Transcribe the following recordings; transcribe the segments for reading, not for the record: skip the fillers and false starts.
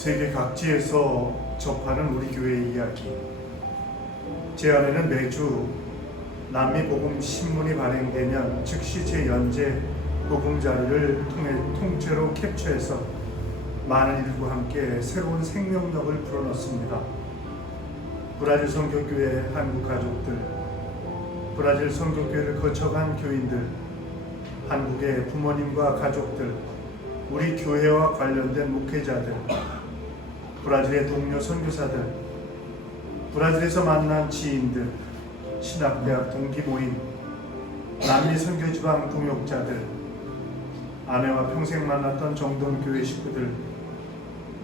세계 각지에서 접하는 우리 교회의 이야기. 제 안에는 매주 남미 복음 신문이 발행되면 즉시 제 연재 복음자리를 통해 통째로 캡처해서 많은 이들과 함께 새로운 생명력을 불어넣습니다. 브라질 선교교회 한국 가족들, 브라질 선교교회를 거쳐간 교인들, 한국의 부모님과 가족들, 우리 교회와 관련된 목회자들, 브라질의 동료 선교사들, 브라질에서 만난 지인들, 신학대학 동기 모임, 남미 선교지방 동역자들, 아내와 평생 만났던 정동교회 식구들,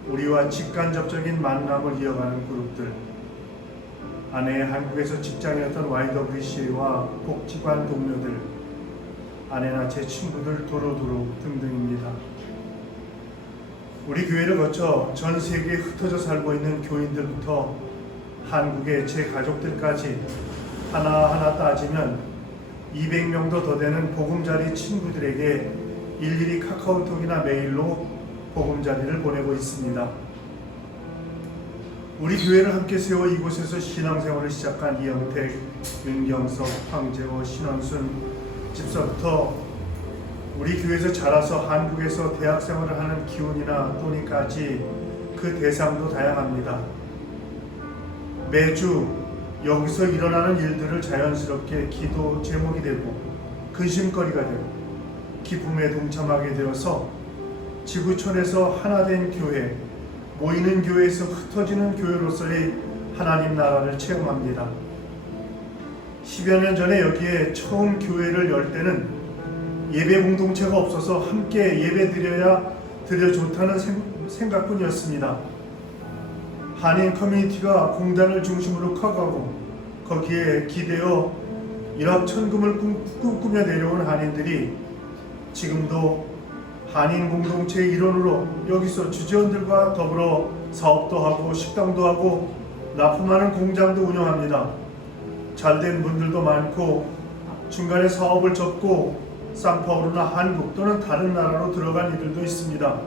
우리와 직간접적인 만남을 이어가는 그룹들, 아내의 한국에서 직장이었던 YWCA와 복지관 동료들, 아내나 제 친구들 도로도로 등등입니다. 우리 교회를 거쳐 전 세계에 흩어져 살고 있는 교인들부터 한국의 제 가족들까지 하나하나 따지면 200명도 더 되는 보금자리 친구들에게 일일이 카카오톡이나 메일로 보금자리를 보내고 있습니다. 우리 교회를 함께 세워 이곳에서 신앙생활을 시작한 이영택, 윤경석, 황재호, 신원순 집사부터 우리 교회에서 자라서 한국에서 대학생활을 하는 기훈이나 또니까지 그 대상도 다양합니다. 매주 여기서 일어나는 일들을 자연스럽게 기도 제목이 되고 근심거리가 되고 기쁨에 동참하게 되어서 지구촌에서 하나된 교회, 모이는 교회에서 흩어지는 교회로서의 하나님 나라를 체험합니다. 10여 년 전에 여기에 처음 교회를 열 때는 예배 공동체가 없어서 함께 예배 드려 좋다는 생각뿐이었습니다. 한인 커뮤니티가 공단을 중심으로 커가고 거기에 기대어 일확천금을 꿈꾸며 내려온 한인들이 지금도 한인 공동체의 일원으로 여기서 주재원들과 더불어 사업도 하고 식당도 하고 납품하는 공장도 운영합니다. 잘된 분들도 많고 중간에 사업을 접고 상파울루나 한국 또는 다른 나라로 들어간 이들도 있습니다.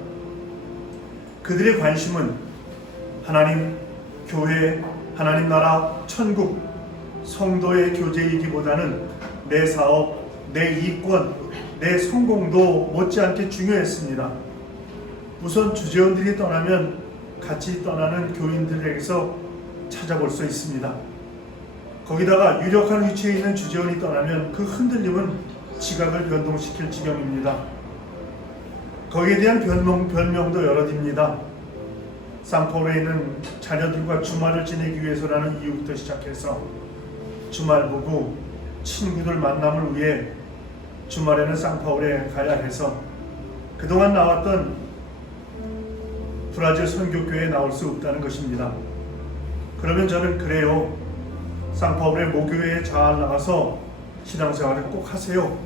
그들의 관심은 하나님, 교회, 하나님 나라, 천국, 성도의 교제이기보다는 내 사업, 내 이권, 내 성공도 못지않게 중요했습니다. 우선 주재원들이 떠나면 같이 떠나는 교인들에게서 찾아볼 수 있습니다. 거기다가 유력한 위치에 있는 주재원이 떠나면 그 흔들림은 지각을 변동시킬 지경입니다. 거기에 대한 변명도 여럿입니다. 상파울에 있는 자녀들과 주말을 지내기 위해서라는 이유부터 시작해서 주말 보고 친구들 만남을 위해 주말에는 상파울에 가야 해서 그동안 나왔던 브라질 선교교회에 나올 수 없다는 것입니다. 그러면 저는 그래요. 상파울의 모교회에 잘 나가서 신앙생활을 꼭 하세요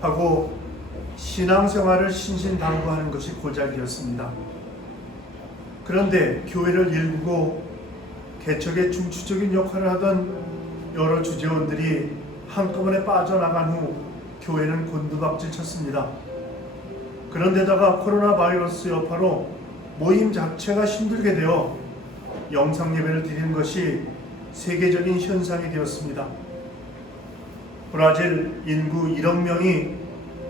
하고 신앙생활을 신신당부하는 것이 고작이었습니다. 그런데 교회를 일구고 개척의 중추적인 역할을 하던 여러 주재원들이 한꺼번에 빠져나간 후 교회는 곤두박질 쳤습니다. 그런데다가 코로나 바이러스 여파로 모임 자체가 힘들게 되어 영상 예배를 드리는 것이 세계적인 현상이 되었습니다. 브라질 인구 1억 명이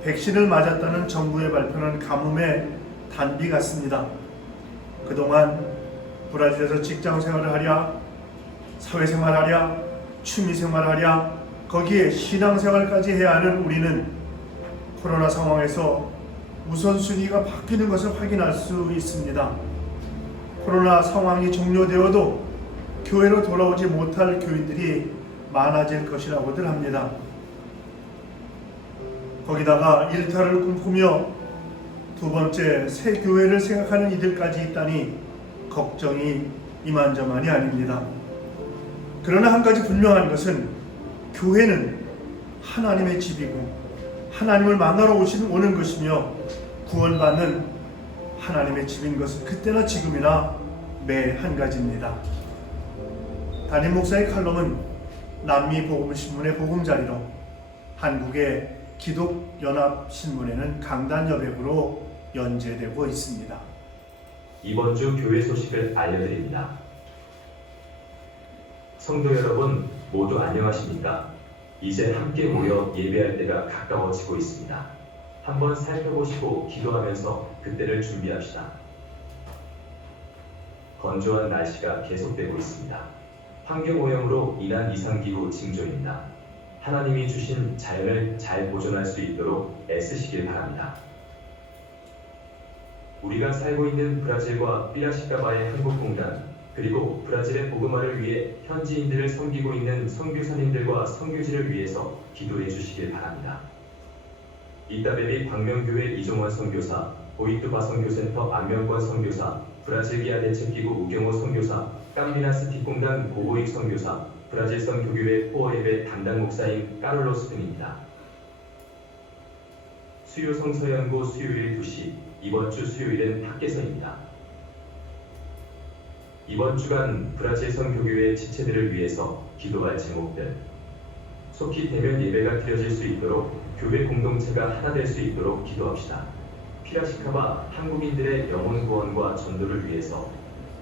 백신을 맞았다는 정부의 발표는 가뭄의 단비 같습니다. 그동안 브라질에서 직장생활을 하랴, 사회생활하랴, 취미생활하랴, 거기에 신앙생활까지 해야 하는 우리는 코로나 상황에서 우선순위가 바뀌는 것을 확인할 수 있습니다. 코로나 상황이 종료되어도 교회로 돌아오지 못할 교인들이 많아질 것이라고들 합니다. 거기다가 일탈을 꿈꾸며 두 번째 새 교회를 생각하는 이들까지 있다니 걱정이 이만저만이 아닙니다. 그러나 한 가지 분명한 것은 교회는 하나님의 집이고 하나님을 만나러 오는 것이며 구원받는 하나님의 집인 것은 그때나 지금이나 매 한 가지입니다. 담임 목사의 칼럼은 남미 복음신문의 복음자리로, 한국의 기독연합신문에는 강단 여백으로 연재되고 있습니다. 이번 주 교회 소식을 알려드립니다. 성도 여러분, 모두 안녕하십니까? 이제 함께 모여 예배할 때가 가까워지고 있습니다. 한번 살펴보시고 기도하면서 그때를 준비합시다. 건조한 날씨가 계속되고 있습니다. 환경오염으로 인한 이상기후 징조입니다. 하나님이 주신 자연을 잘 보존할 수 있도록 애쓰시길 바랍니다. 우리가 살고 있는 브라질과 피라시카바의 한국공단, 그리고 브라질의 복음화를 위해 현지인들을 섬기고 있는 선교사님들과 선교지를 위해서 기도해 주시길 바랍니다. 이따베비 광명교회 이종원 선교사, 보이투바 선교센터 안면권 선교사, 브라질기아 대책기구 우경호 선교사, 깜비나스 뒷공단 고보익 선교사, 브라질 선교교회 포어예배 담당 목사인 까를로스 등입니다. 수요성 서연고 수요일 2시, 이번 주 수요일은 밖에서입니다. 이번 주간 브라질 선교교회 지체들을 위해서 기도할 제목들, 속히 대면 예배가 드려질 수 있도록 교회 공동체가 하나 될 수 있도록 기도합시다. 피라시카바 한국인들의 영혼 구원과 전도를 위해서,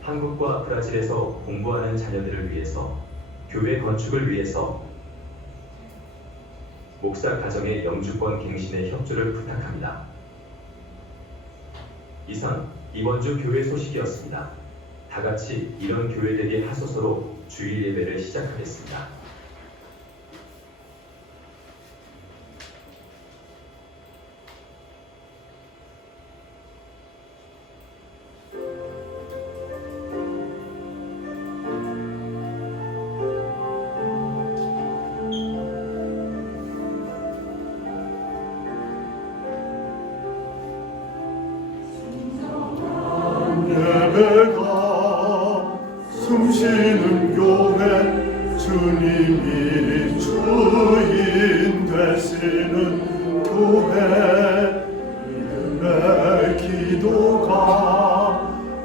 한국과 브라질에서 공부하는 자녀들을 위해서, 교회 건축을 위해서, 목사 가정의 영주권 갱신의 협조를 부탁합니다. 이상 이번 주 교회 소식이었습니다. 다 같이 이런 교회되게 하소서로 주일 예배를 시작하겠습니다. 예배가 숨쉬는 교회, 주님이 주인 되시는 교회, 믿음의 기도가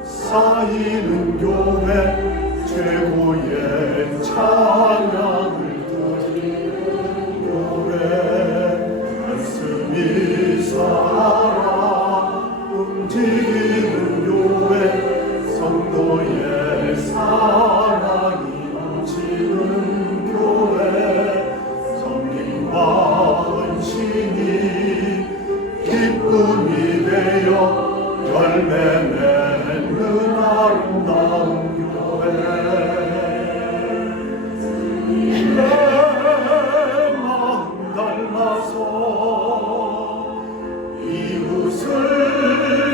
쌓이는 교회, 최고의 찬양을 드리는 교회, 말씀이 살아 움직이는 교회, 성도의 사랑이 넘치는 교회, 섬김과 헌신이 기쁨이 되어 열매 맺는 아름다운 교회, 내 마음 닮아서 이웃을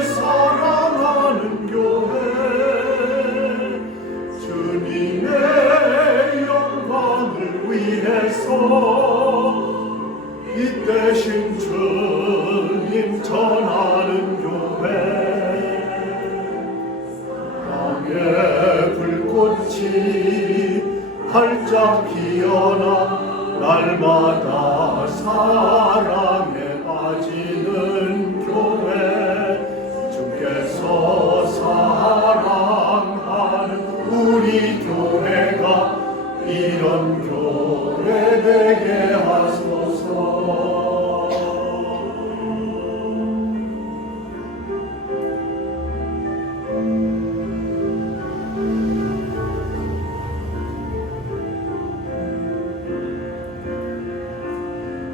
사랑하는 교회, 주님의 영광을 위해서 이 대신 주님 전하는 교회, 사랑의 불꽃이 활짝 피어나 날마다 사랑에 빠지는 교회, 주께서 사랑하는 우리 교회가 이런 교회 되게 하소서.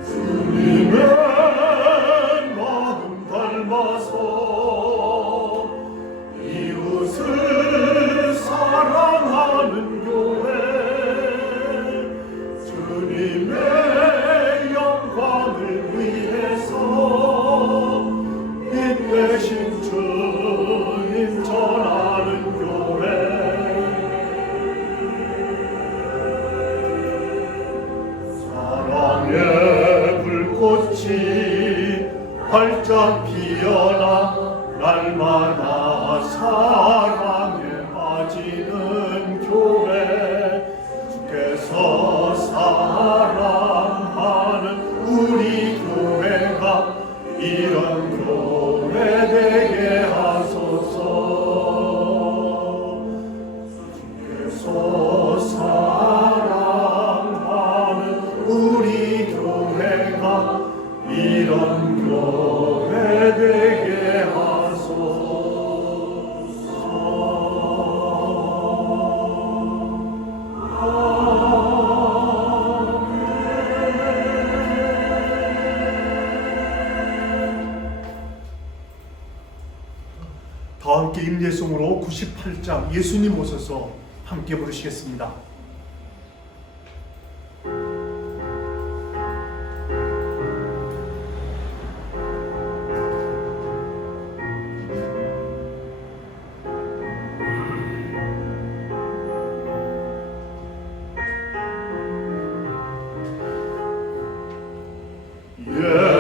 주님의 마음 닮아서 이웃을 사랑하는 교회, 주님의 영광을 위해서 이 대신 주님 전하는 교회, 사랑의 불꽃이 활짝 피어나 날마다 사랑에 빠지는 교회, 주께서 사랑하는 우리 교회가 이런 교회 되게 하소서. 주께서 사랑하는 우리 교회가 이런 교회 되게 하소서. 다 함께 임예송으로 98장 예수님 오소서 함께 부르시겠습니다.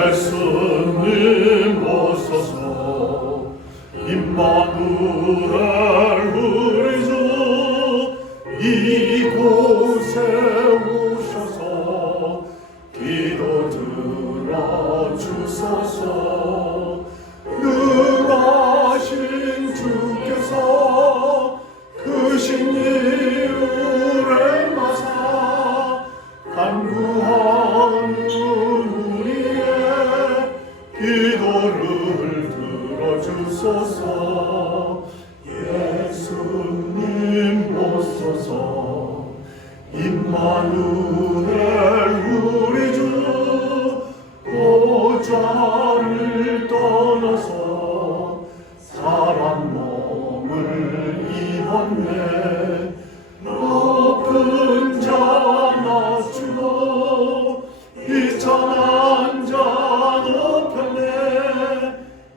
예수님 오소서 임마누엘 우리 주 이곳에 오셔서 기도 들어주소서. 능하신 주께서 크신 이유를 마사 간구하는 우리의 기도를 들어주소서. 예수님 오소서 임마누엘 우리 주 보좌를 떠나서 사람 몸을 입었네. 높은 자 낮추고 비천한 자 높였네.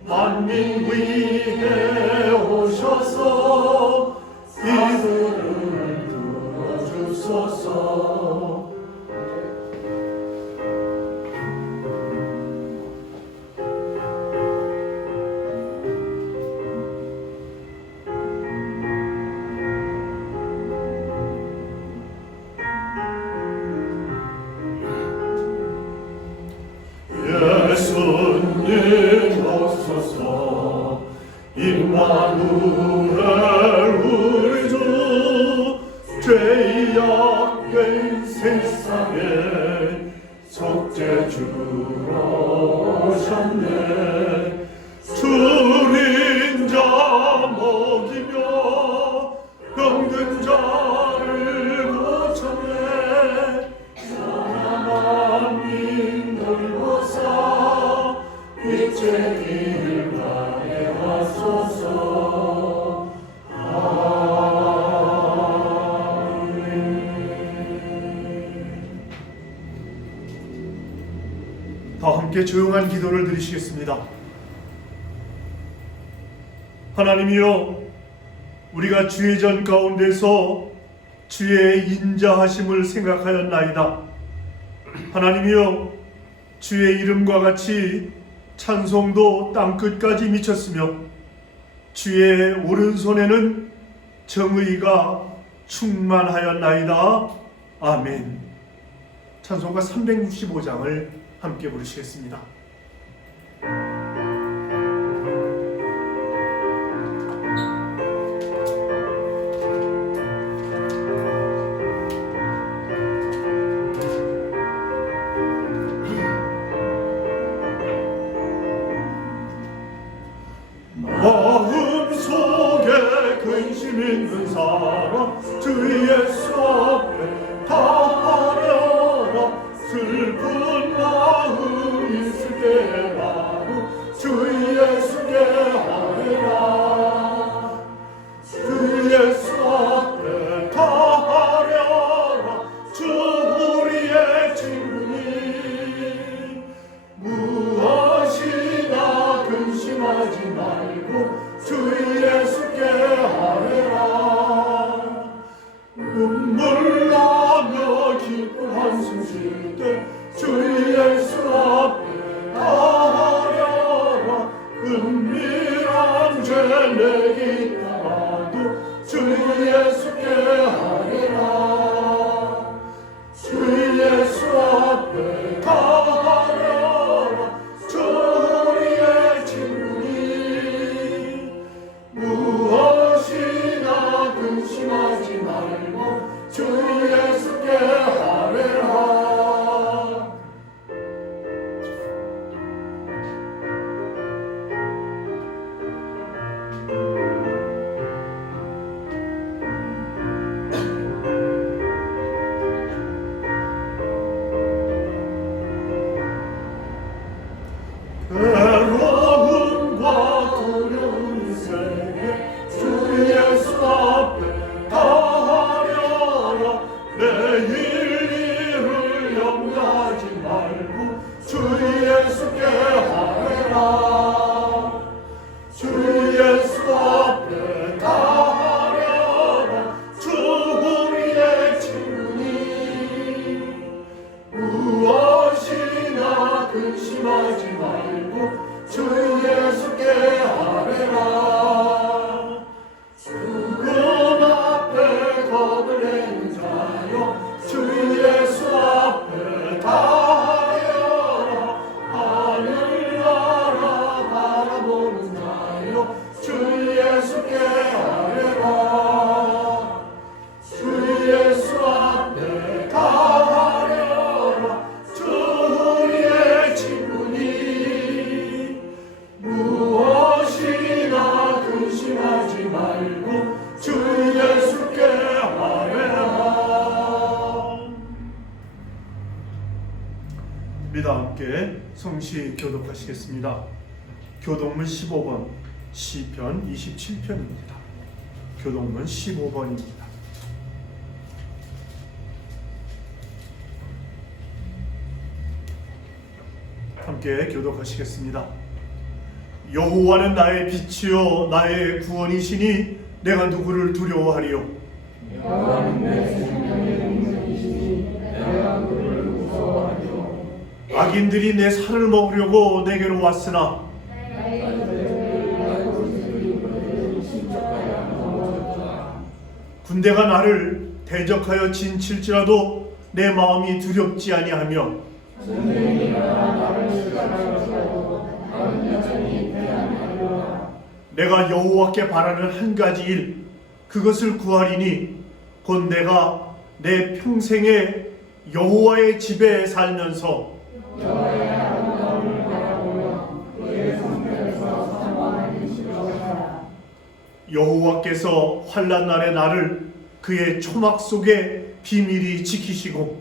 만민 위에 오셔서 기도를 들어주소서. 예수님 오소서 임마누엘 우리 주 죄악된 세상에 속죄주러 오셨네. 줄인 자 먹이며 병든 자를 고쳤네. 하나님 돌보사 이제 길 가게 하소서. 다 함께 조용한 기도를 드리시겠습니다. 하나님이여, 우리가 주의 전 가운데서 주의 인자하심을 생각하였나이다. 하나님이여, 주의 이름과 같이 찬송도 땅끝까지 미쳤으며 주의 오른손에는 정의가 충만하였나이다. 아멘. 찬송가 365장을 함께 부르시겠습니다. 마음속에 근심 있는 사람 주 예수 앞에 다하려라. 슬픈 마음 있을 때라도 주 예수께 하리라. 주 예수 앞에 다하려라. 주 우리의 친구니 무엇이나 근심하지 말고 주 예수께 하리라. 눈물 주 예수께 아뢰라 주 예수 앞에 다하려라 주 우리의 친구니 무엇이나 근심하지 말고 주 예수께 아뢰라 죽음 앞에 겁을 내는 자여 주 예수 앞에 다하여라 하늘나라 바라보는 자여 주 예수께 아뢰라 주 예수 앞에 다하여라 주 우리의 친구니 무엇이나 근심하지 말고 주 예수께 아뢰라. 우리다 함께 성시 교독하시겠습니다. 교독문 15번, 시편 27편입니다. 교독문 15번입니다. 함께 교독하시겠습니다. 여호와는 나의 빛이요 나의 구원이시니 내가 누구를 두려워하리요. 여호와는 내 생명의 능력이시니 내가 그를 무서워하리요. 악인들이 내 살을 먹으려고 내게로 왔으나 군대가 나를 대적하여 진칠지라도 내 마음이 두렵지 아니하며 내가 여호와께 바라는 한 가지 일 그것을 구하리니 곧 내가 내 평생에 여호와의 집에 살면서 여호와께서 환난 날에 나를 그의 초막 속에 비밀히 지키시고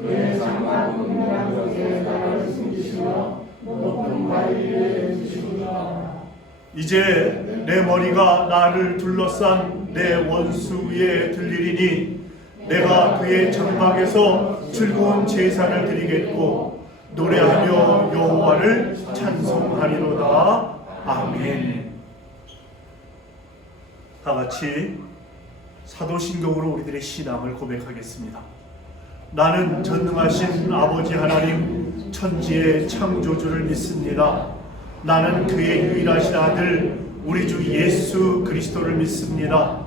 그의 장막 은밀한 곳에 나를 숨기시며 높은 바위 위에 두시리라. 이제 내 머리가 나를 둘러싼 내 원수 위에 들리리니 내가 그의 장막에서 즐거운 제사를 드리겠고 노래하며 여호와를 찬송하리로다. 아멘. 다 같이 사도신경으로 우리들의 신앙을 고백하겠습니다. 나는 전능하신 아버지 하나님 천지의 창조주를 믿습니다. 나는 그의 유일하신 아들 우리 주 예수 그리스도를 믿습니다.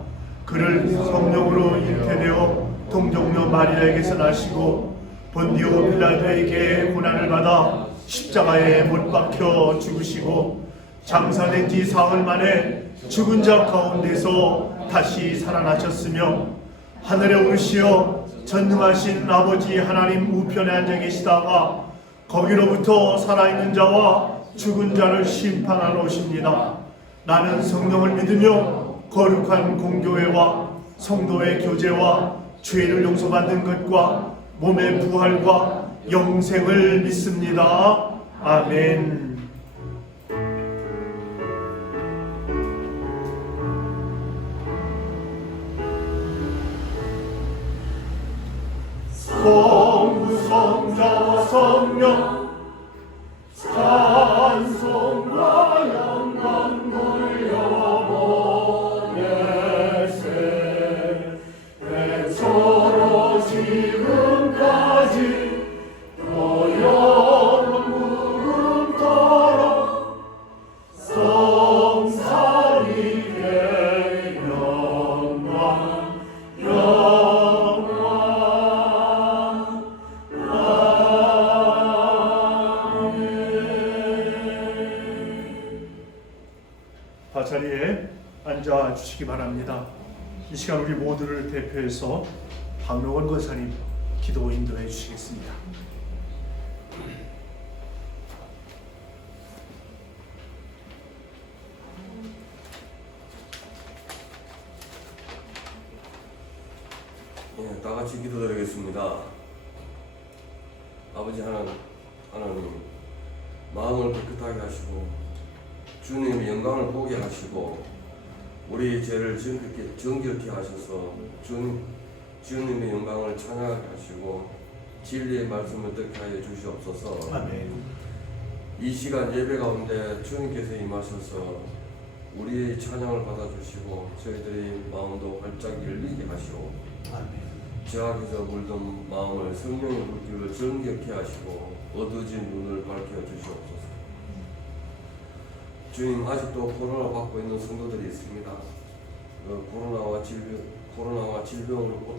그를 성령으로 잉태되어 동정녀 마리아에게서 나시고 본디오 빌라도에게 고난을 받아 십자가에 못 박혀 죽으시고 장사된 지 사흘 만에 죽은 자 가운데서 다시 살아나셨으며 하늘에 오르시어 전능하신 아버지 하나님 우편에 앉아 계시다가 거기로부터 살아있는 자와 죽은 자를 심판하러 오십니다. 나는 성령을 믿으며 거룩한 공교회와 성도의 교제와 죄를 용서받는 것과 몸의 부활과 영생을 믿습니다. 아멘. 성부 성자와 성령 찬송과 영광 돌려보내세 애초로 지금까지 또 영원 무금토록 성삼위의 영광 자리에 앉아 주시기 바랍니다. 이 시간 우리 모두를 대표해서 박명원 권사님 기도 인도해 주시겠습니다. 예, 다 같이 기도드리겠습니다. 아버지 하나님, 마음을 깨끗하게 하시고 주님의 영광을 보게 하시고 우리 죄를 정결케 하셔서 주님의 영광을 찬양하게 하시고 진리의 말씀을 듣게 하여 주시옵소서. 아멘. 이 시간 예배 가운데 주님께서 임하셔서 우리의 찬양을 받아주시고 저희들의 마음도 활짝 열리게 하시고 아멘. 죄악에서 물든 마음을 성령의 불길로 정결케 하시고 어두워진 눈을 밝혀 주시옵소서. 주님, 아직도 코로나 받고 있는 성도들이 있습니다. 코로나와 질병으로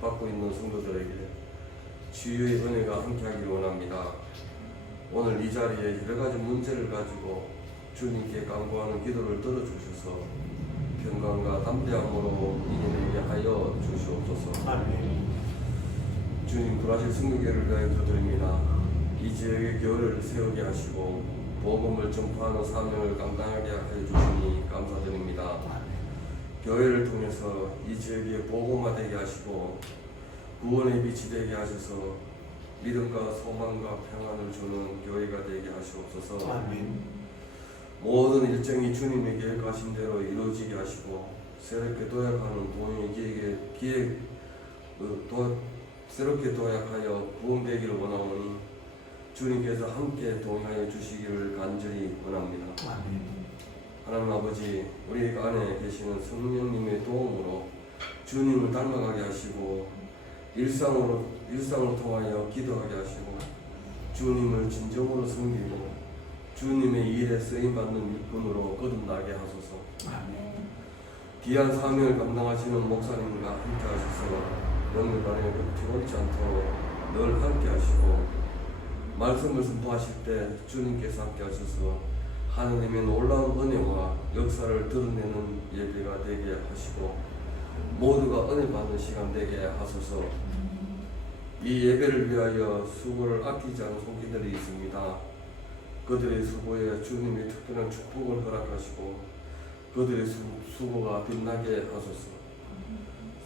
받고 있는 성도들에게 치유의 은혜가 함께하기를 원합니다. 오늘 이 자리에 여러 가지 문제를 가지고 주님께 간구하는 기도를 들어주셔서 평강과 담대함으로 이겨내게 하여 주시옵소서. 아멘. 주님, 브라질 선교회를 위하여 기도드립니다. 이 지역의 교회를 세우게 하시고 복음을 전파하는 사명을 감당하게 하여 주시니 감사드립니다. 교회를 통해서 이 지역에 복음화되게 하시고 구원의 빛이 되게 하셔서 믿음과 소망과 평안을 주는 교회가 되게 하시옵소서. 아멘. 모든 일정이 주님의 계획하신 대로 이루어지게 하시고 새롭게 도약하는 도인의 새롭게 도약하여 부흥되기를 원하오니 주님께서 함께 동행하여 주시기를 간절히 원합니다. 아멘. 하나님 아버지, 우리 안에 계시는 성령님의 도움으로 주님을 닮아가게 하시고 일상을 통하여 기도하게 하시고 주님을 진정으로 섬기고 주님의 일에 쓰임받는 일꾼으로 거듭나게 하소서. 아멘. 귀한 사명을 감당하시는 목사님과 함께 하셔서 영육간에 피곤치 않도록 늘 함께 하시고 말씀을 선포하실 때 주님께서 함께 하셔서 하나님의 놀라운 은혜와 역사를 드러내는 예배가 되게 하시고 모두가 은혜 받는 시간 되게 하소서. 이 예배를 위하여 수고를 아끼지 않은 손길들이 있습니다. 그들의 수고에 주님의 특별한 축복을 허락하시고 그들의 수고가 빛나게 하소서.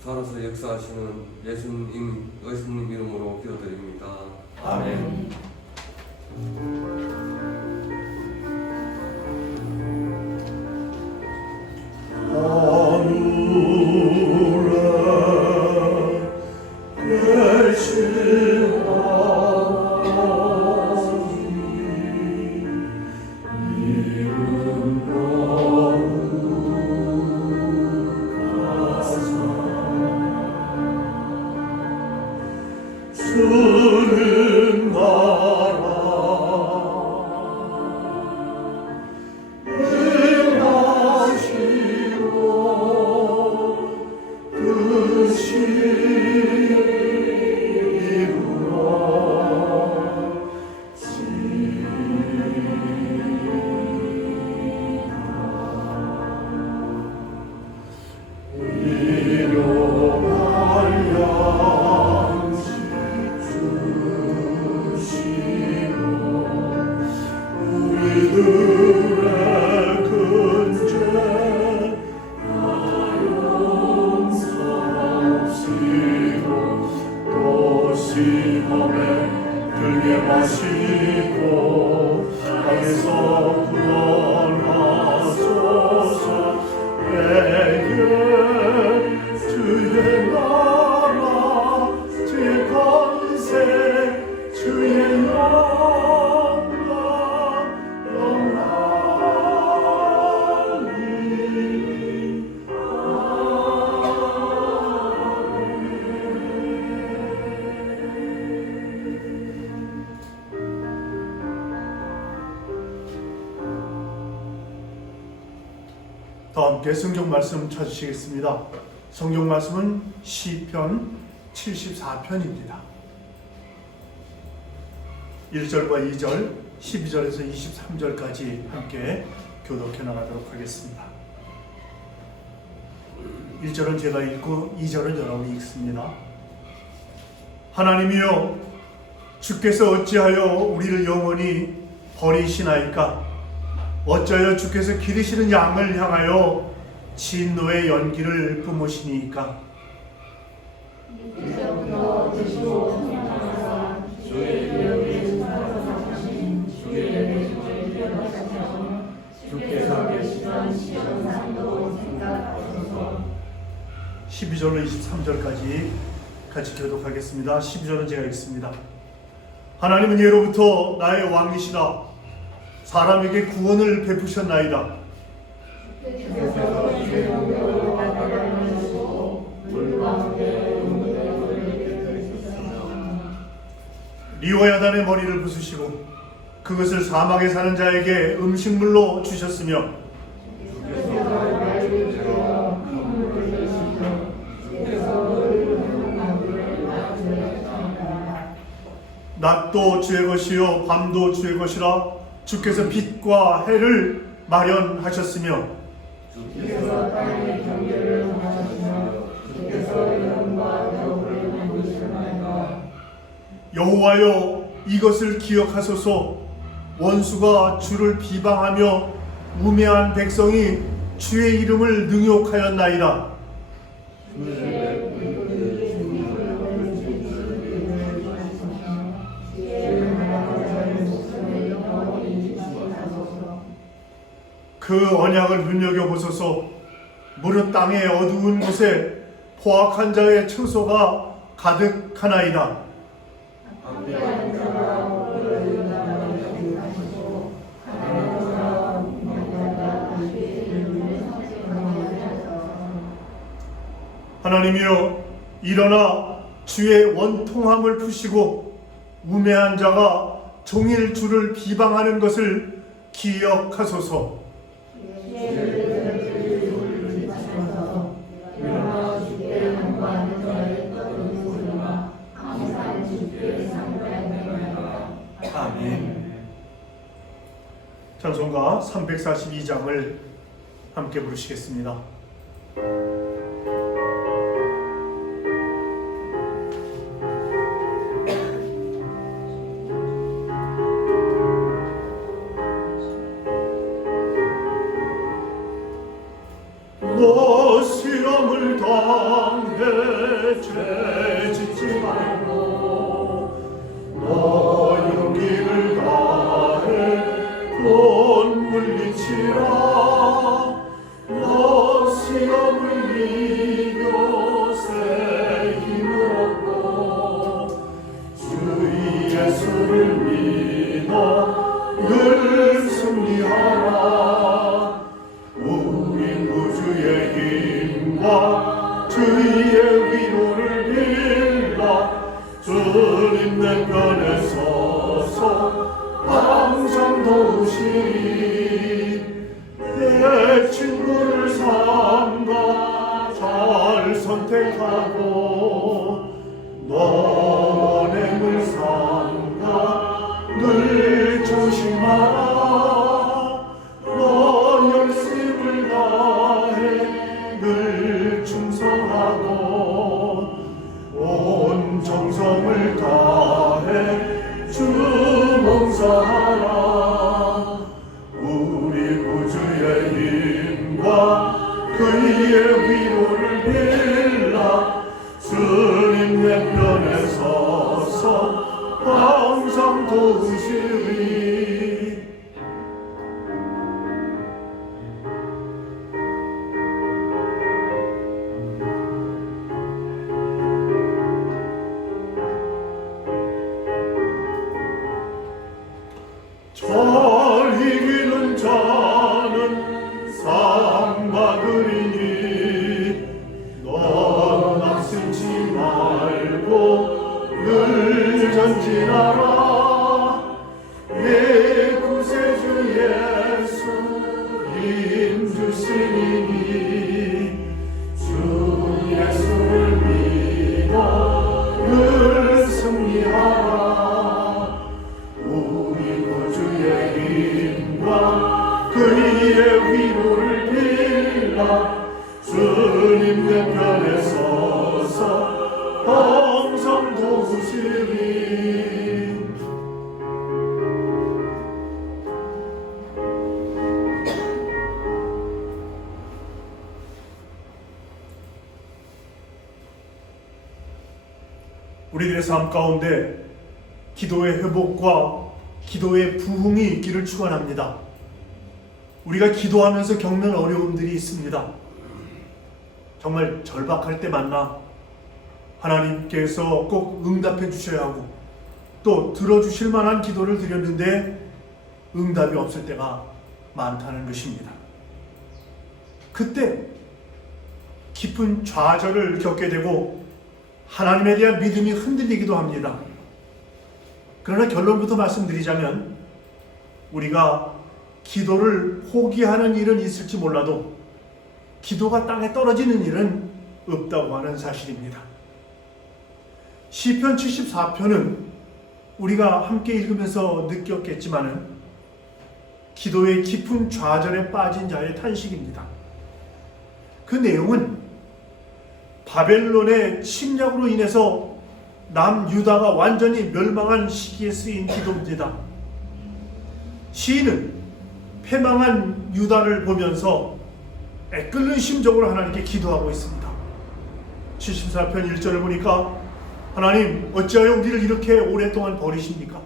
살아서 역사하시는 예수님 이름으로 기도드립니다. 아멘. 주는 나라 행하시고 뜻이 우리들의 근죄 용서하시고 또 시험에 들게 마시고 땅에서 구원하소서. 내게 주의 나라 주의 권세 주의 다 함께 성경 말씀 찾으시겠습니다. 성경 말씀은 시편 74편입니다. 1절과 2절, 12절에서 23절까지 함께 교독해 나가도록 하겠습니다. 1절은 제가 읽고 2절은 여러분이 읽습니다. 하나님이여, 주께서 어찌하여 우리를 영원히 버리시나이까? 어찌하여 주께서 기르시는 양을 향하여 진노의 연기를 뿜으시니까? 이제부터 드시고 찬양하사 주의 기업에 주사하신 주의 계시를 기억하시며 주께서 계시던 시온산도 생각하소서. 12절로 23절까지 같이 교독하겠습니다. 12절은 제가 읽습니다. 하나님은 예로부터 나의 왕이시라. 사람에게 구원을 베푸셨나이다. 리오야단의 머리를 부수시고 그것을 사막에 사는 자에게 음식물로 주셨으며 낮도 주의 것이요 밤도 주의 것이라. 주께서 빛과 해를 마련하셨으며 주께서 땅의 경계를 정하셨으며 주께서 여름과 겨울을 만드셨나이다. 여호와여, 이것을 기억하소서. 원수가 주를 비방하며 우매한 백성이 주의 이름을 능욕하였나이다. 그 언약을 눈여겨보소서. 무릇 땅의 어두운 곳에 포악한 자의 처소가 가득하나이다. 하나님이여, 일어나 주의 원통함을 푸시고 우매한 자가 종일 주를 비방하는 것을 기억하소서. 아멘. 찬송가 342장을 함께 부르시겠습니다. 너 시험을 당해 죄 짓지 말고 너 용기를 다해 돈 물리치라. 너 시험을 이겨 새 힘을 얻고 주 예수를 믿어 늘 승리하라. 우리 구주의 힘과 주의 위로를 빌라. 주님 내 편에 서서 항상 도우시리. 내 친구를 삼가 잘 선택하고 너 언행을 삼가 늘 조심하라. 너 열심을 다해 늘 충성하고 온 정성을 다해 주 봉사하라. 우리 구주의 힘과 그의 위로를 빌라. 주님 내 편에 서서 항상 도우시리. 잘 이기는 자는 상 받으리니 넌 낙심치 말고 늘 전진하라. 내 구세주 예수 인주시니 주 예수를 믿어 늘 승리하라. 우리 구주의 힘과 그의 위로를 빌라. 주님 내 편에 서서 항상 도우시리. 우리들의 삶 가운데 기도의 회복과 기도의 부흥이 있기를 축원합니다. 우리가 기도하면서 겪는 어려움들이 있습니다. 정말 절박할 때 만나 하나님께서 꼭 응답해 주셔야 하고 또 들어주실 만한 기도를 드렸는데 응답이 없을 때가 많다는 것입니다. 그때 깊은 좌절을 겪게 되고 하나님에 대한 믿음이 흔들리기도 합니다. 그러나 결론부터 말씀드리자면 우리가 기도를 포기하는 일은 있을지 몰라도 기도가 땅에 떨어지는 일은 없다고 하는 사실입니다. 시편 74편은 우리가 함께 읽으면서 느꼈겠지만은 기도의 깊은 좌절에 빠진 자의 탄식입니다. 그 내용은 바벨론의 침략으로 인해서 남유다가 완전히 멸망한 시기에 쓰인 기도입니다. 시인은 패망한 유다를 보면서 애끓는 심정으로 하나님께 기도하고 있습니다. 74편 1절을 보니까 하나님 어찌하여 우리를 이렇게 오랫동안 버리십니까?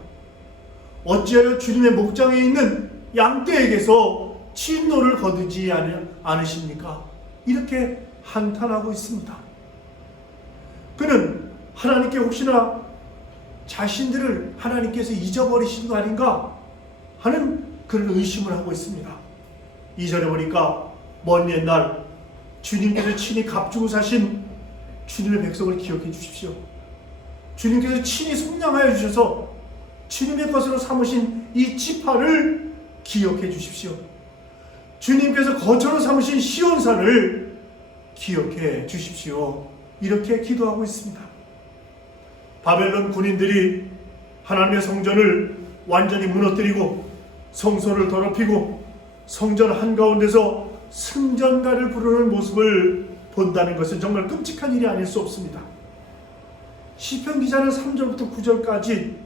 어찌하여 주님의 목장에 있는 양떼에게서 진노를 거두지 않으십니까? 이렇게 한탄하고 있습니다. 그는 하나님께 혹시나 자신들을 하나님께서 잊어버리신 거 아닌가 하는 그런 의심을 하고 있습니다. 2절에 보니까 먼 옛날 주님께서 친히 값주고 사신 주님의 백성을 기억해 주십시오. 주님께서 친히 속량하여 주셔서 주님의 것으로 삼으신 이 지파를 기억해 주십시오. 주님께서 거처로 삼으신 시온산을 기억해 주십시오. 이렇게 기도하고 있습니다. 바벨론 군인들이 하나님의 성전을 완전히 무너뜨리고 성소를 더럽히고 성전 한가운데서 승전가를 부르는 모습을 본다는 것은 정말 끔찍한 일이 아닐 수 없습니다. 시편 기자는 3절부터 9절까지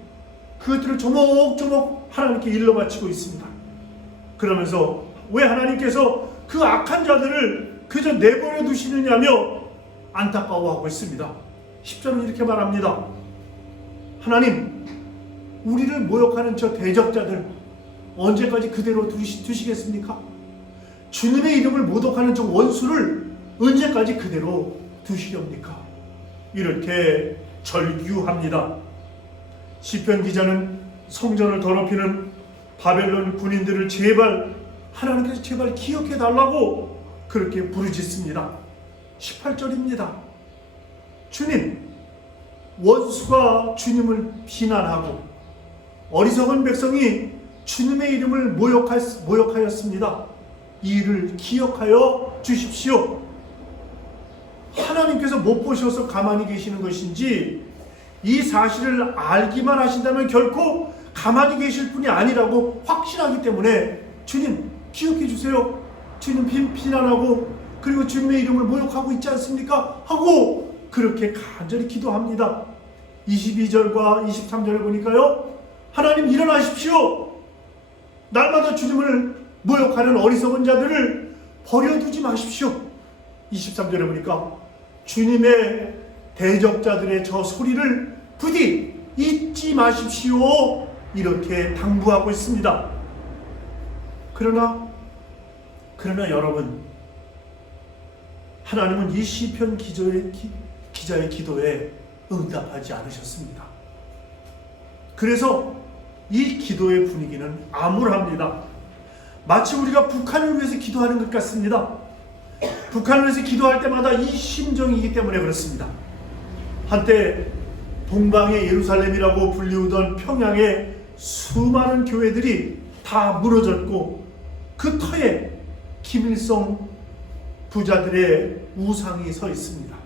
그것들을 조목조목 하나님께 일러 바치고 있습니다. 그러면서 왜 하나님께서 그 악한 자들을 그저 내버려 두시느냐며 안타까워하고 있습니다. 10절은 이렇게 말합니다. 하나님, 우리를 모욕하는 저 대적자들 언제까지 그대로 두시겠습니까? 주님의 이름을 모독하는 저 원수를 언제까지 그대로 두시렵니까? 이렇게 절규합니다. 시편 기자는 성전을 더럽히는 바벨론 군인들을 제발 하나님께서 제발 기억해 달라고 그렇게 부르짖습니다. 18절입니다. 주님, 원수가 주님을 비난하고 어리석은 백성이 주님의 이름을 모욕하였습니다. 이 일을 기억하여 주십시오. 하나님께서 못 보셔서 가만히 계시는 것인지 이 사실을 알기만 하신다면 결코 가만히 계실 분이 아니라고 확신하기 때문에 주님 기억해 주세요. 주님 비난하고 그리고 주님의 이름을 모욕하고 있지 않습니까? 하고 그렇게 간절히 기도합니다. 22절과 23절을 보니까요. 하나님 일어나십시오. 날마다 주님을 모욕하는 어리석은 자들을 버려두지 마십시오. 23절에 보니까 주님의 대적자들의 저 소리를 부디 잊지 마십시오. 이렇게 당부하고 있습니다. 그러나 여러분, 하나님은 이 시편 기자의 기도에 응답하지 않으셨습니다. 그래서 이 기도의 분위기는 암울합니다. 마치 우리가 북한을 위해서 기도하는 것 같습니다. 북한을 위해서 기도할 때마다 이 심정이기 때문에 그렇습니다. 한때 동방의 예루살렘이라고 불리우던 평양의 수많은 교회들이 다 무너졌고 그 터에 김일성 부자들의 우상이 서 있습니다.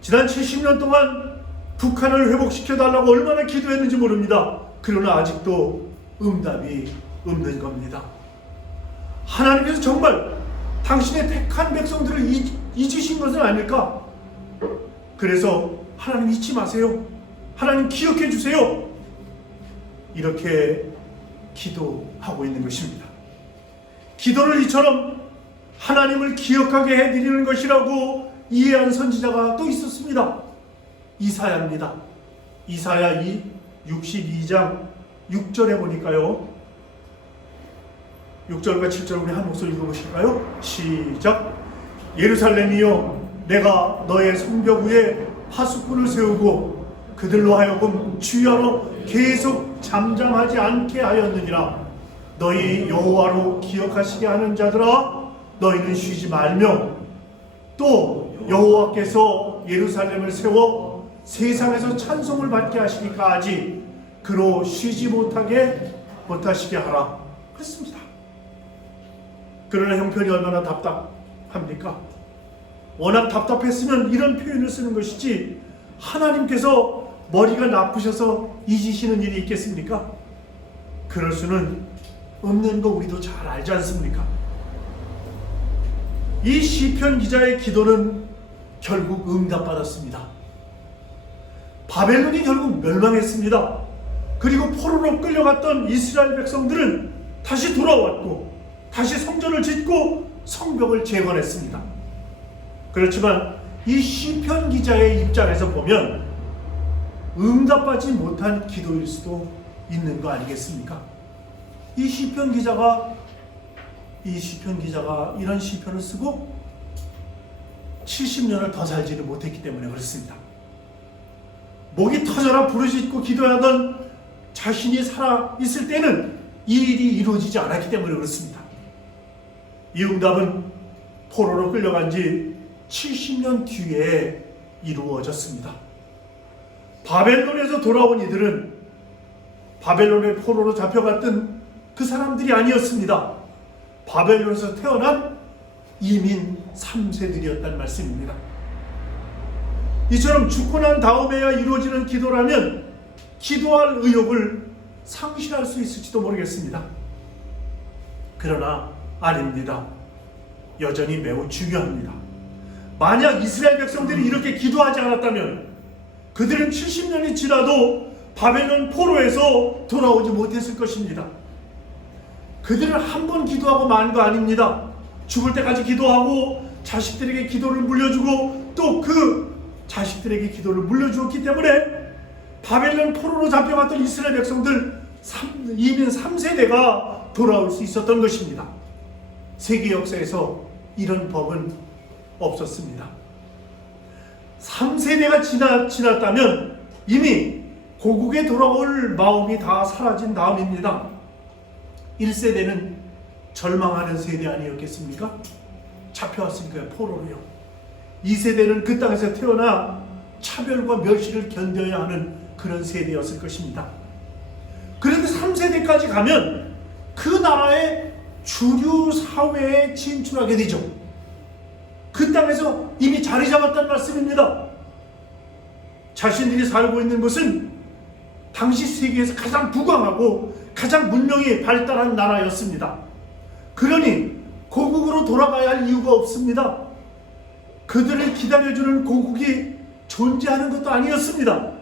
지난 70년 동안 북한을 회복시켜달라고 얼마나 기도했는지 모릅니다. 그러나 아직도 응답이 없는 겁니다. 하나님께서 정말 당신의 택한 백성들을 잊으신 것은 아닐까? 그래서 하나님 잊지 마세요. 하나님 기억해 주세요. 이렇게 기도하고 있는 것입니다. 기도를 이처럼 하나님을 기억하게 해드리는 것이라고 이해한 선지자가 또 있었습니다. 이사야입니다. 이사야 62장 6절에 보니까요. 6절과 7절 우리 한 목소리 읽어보실까요? 시작. 예루살렘이여, 내가 너의 성벽 위에 파수꾼을 세우고 그들로 하여금 주야로 계속 잠잠하지 않게 하였느니라. 너희 여호와로 기억하시게 하는 자들아, 너희는 쉬지 말며 또 여호와께서 예루살렘을 세워 세상에서 찬송을 받게 하시기까지 그로 쉬지 못하시게 하라. 그렇습니다. 그러나 형편이 얼마나 답답합니까? 워낙 답답했으면 이런 표현을 쓰는 것이지, 하나님께서 머리가 나쁘셔서 잊으시는 일이 있겠습니까? 그럴 수는 없는 거 우리도 잘 알지 않습니까? 이 시편 기자의 기도는 결국 응답받았습니다. 바벨론이 결국 멸망했습니다. 그리고 포로로 끌려갔던 이스라엘 백성들은 다시 돌아왔고 다시 성전을 짓고 성벽을 재건했습니다. 그렇지만 이 시편 기자의 입장에서 보면 응답받지 못한 기도일 수도 있는 거 아니겠습니까? 이 시편 기자가 이런 시편을 쓰고 70년을 더 살지를 못했기 때문에 그렇습니다. 목이 터져라 부르짖고 기도하던 자신이 살아있을 때는 이 일이 이루어지지 않았기 때문에 그렇습니다. 이 응답은 포로로 끌려간 지 70년 뒤에 이루어졌습니다. 바벨론에서 돌아온 이들은 바벨론의 포로로 잡혀갔던 그 사람들이 아니었습니다. 바벨론에서 태어난 이민 3세들이었다는 말씀입니다. 이처럼 죽고 난 다음에야 이루어지는 기도라면 기도할 의욕을 상실할 수 있을지도 모르겠습니다. 그러나 아닙니다. 여전히 매우 중요합니다. 만약 이스라엘 백성들이 이렇게 기도하지 않았다면 그들은 70년이 지나도 바벨론 포로에서 돌아오지 못했을 것입니다. 그들은 한 번 기도하고 만 거 아닙니다. 죽을 때까지 기도하고 자식들에게 기도를 물려주고 또 그 자식들에게 기도를 물려주었기 때문에 바벨론 포로로 잡혀갔던 이스라엘 백성들 이민 3세대가 돌아올 수 있었던 것입니다. 세계 역사에서 이런 법은 없었습니다. 3세대가 지났다면 이미 고국에 돌아올 마음이 다 사라진 다음입니다. 1세대는 절망하는 세대 아니었겠습니까? 잡혀왔으니까요, 포로로요. 2세대는 그 땅에서 태어나 차별과 멸시를 견뎌야 하는 그런 세대였을 것입니다. 그런데 3세대까지 가면 그 나라의 주류 사회에 진출하게 되죠. 그 땅에서 이미 자리 잡았다는 말씀입니다. 자신들이 살고 있는 곳은 당시 세계에서 가장 부강하고 가장 문명이 발달한 나라였습니다. 그러니 고국으로 돌아가야 할 이유가 없습니다. 그들을 기다려주는 고국이 존재하는 것도 아니었습니다.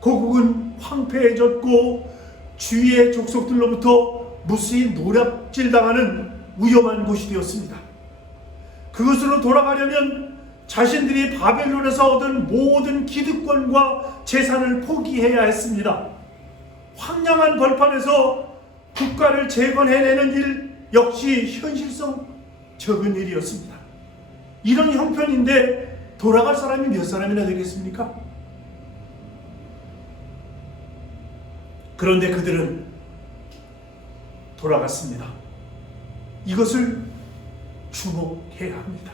고국은 황폐해졌고 주위의 족속들로부터 무수히 노략질당하는 위험한 곳이 되었습니다. 그것으로 돌아가려면 자신들이 바벨론에서 얻은 모든 기득권과 재산을 포기해야 했습니다. 황량한 벌판에서 국가를 재건해내는 일 역시 현실성 적은 일이었습니다. 이런 형편인데 돌아갈 사람이 몇 사람이나 되겠습니까? 그런데 그들은 돌아갔습니다. 이것을 주목해야 합니다.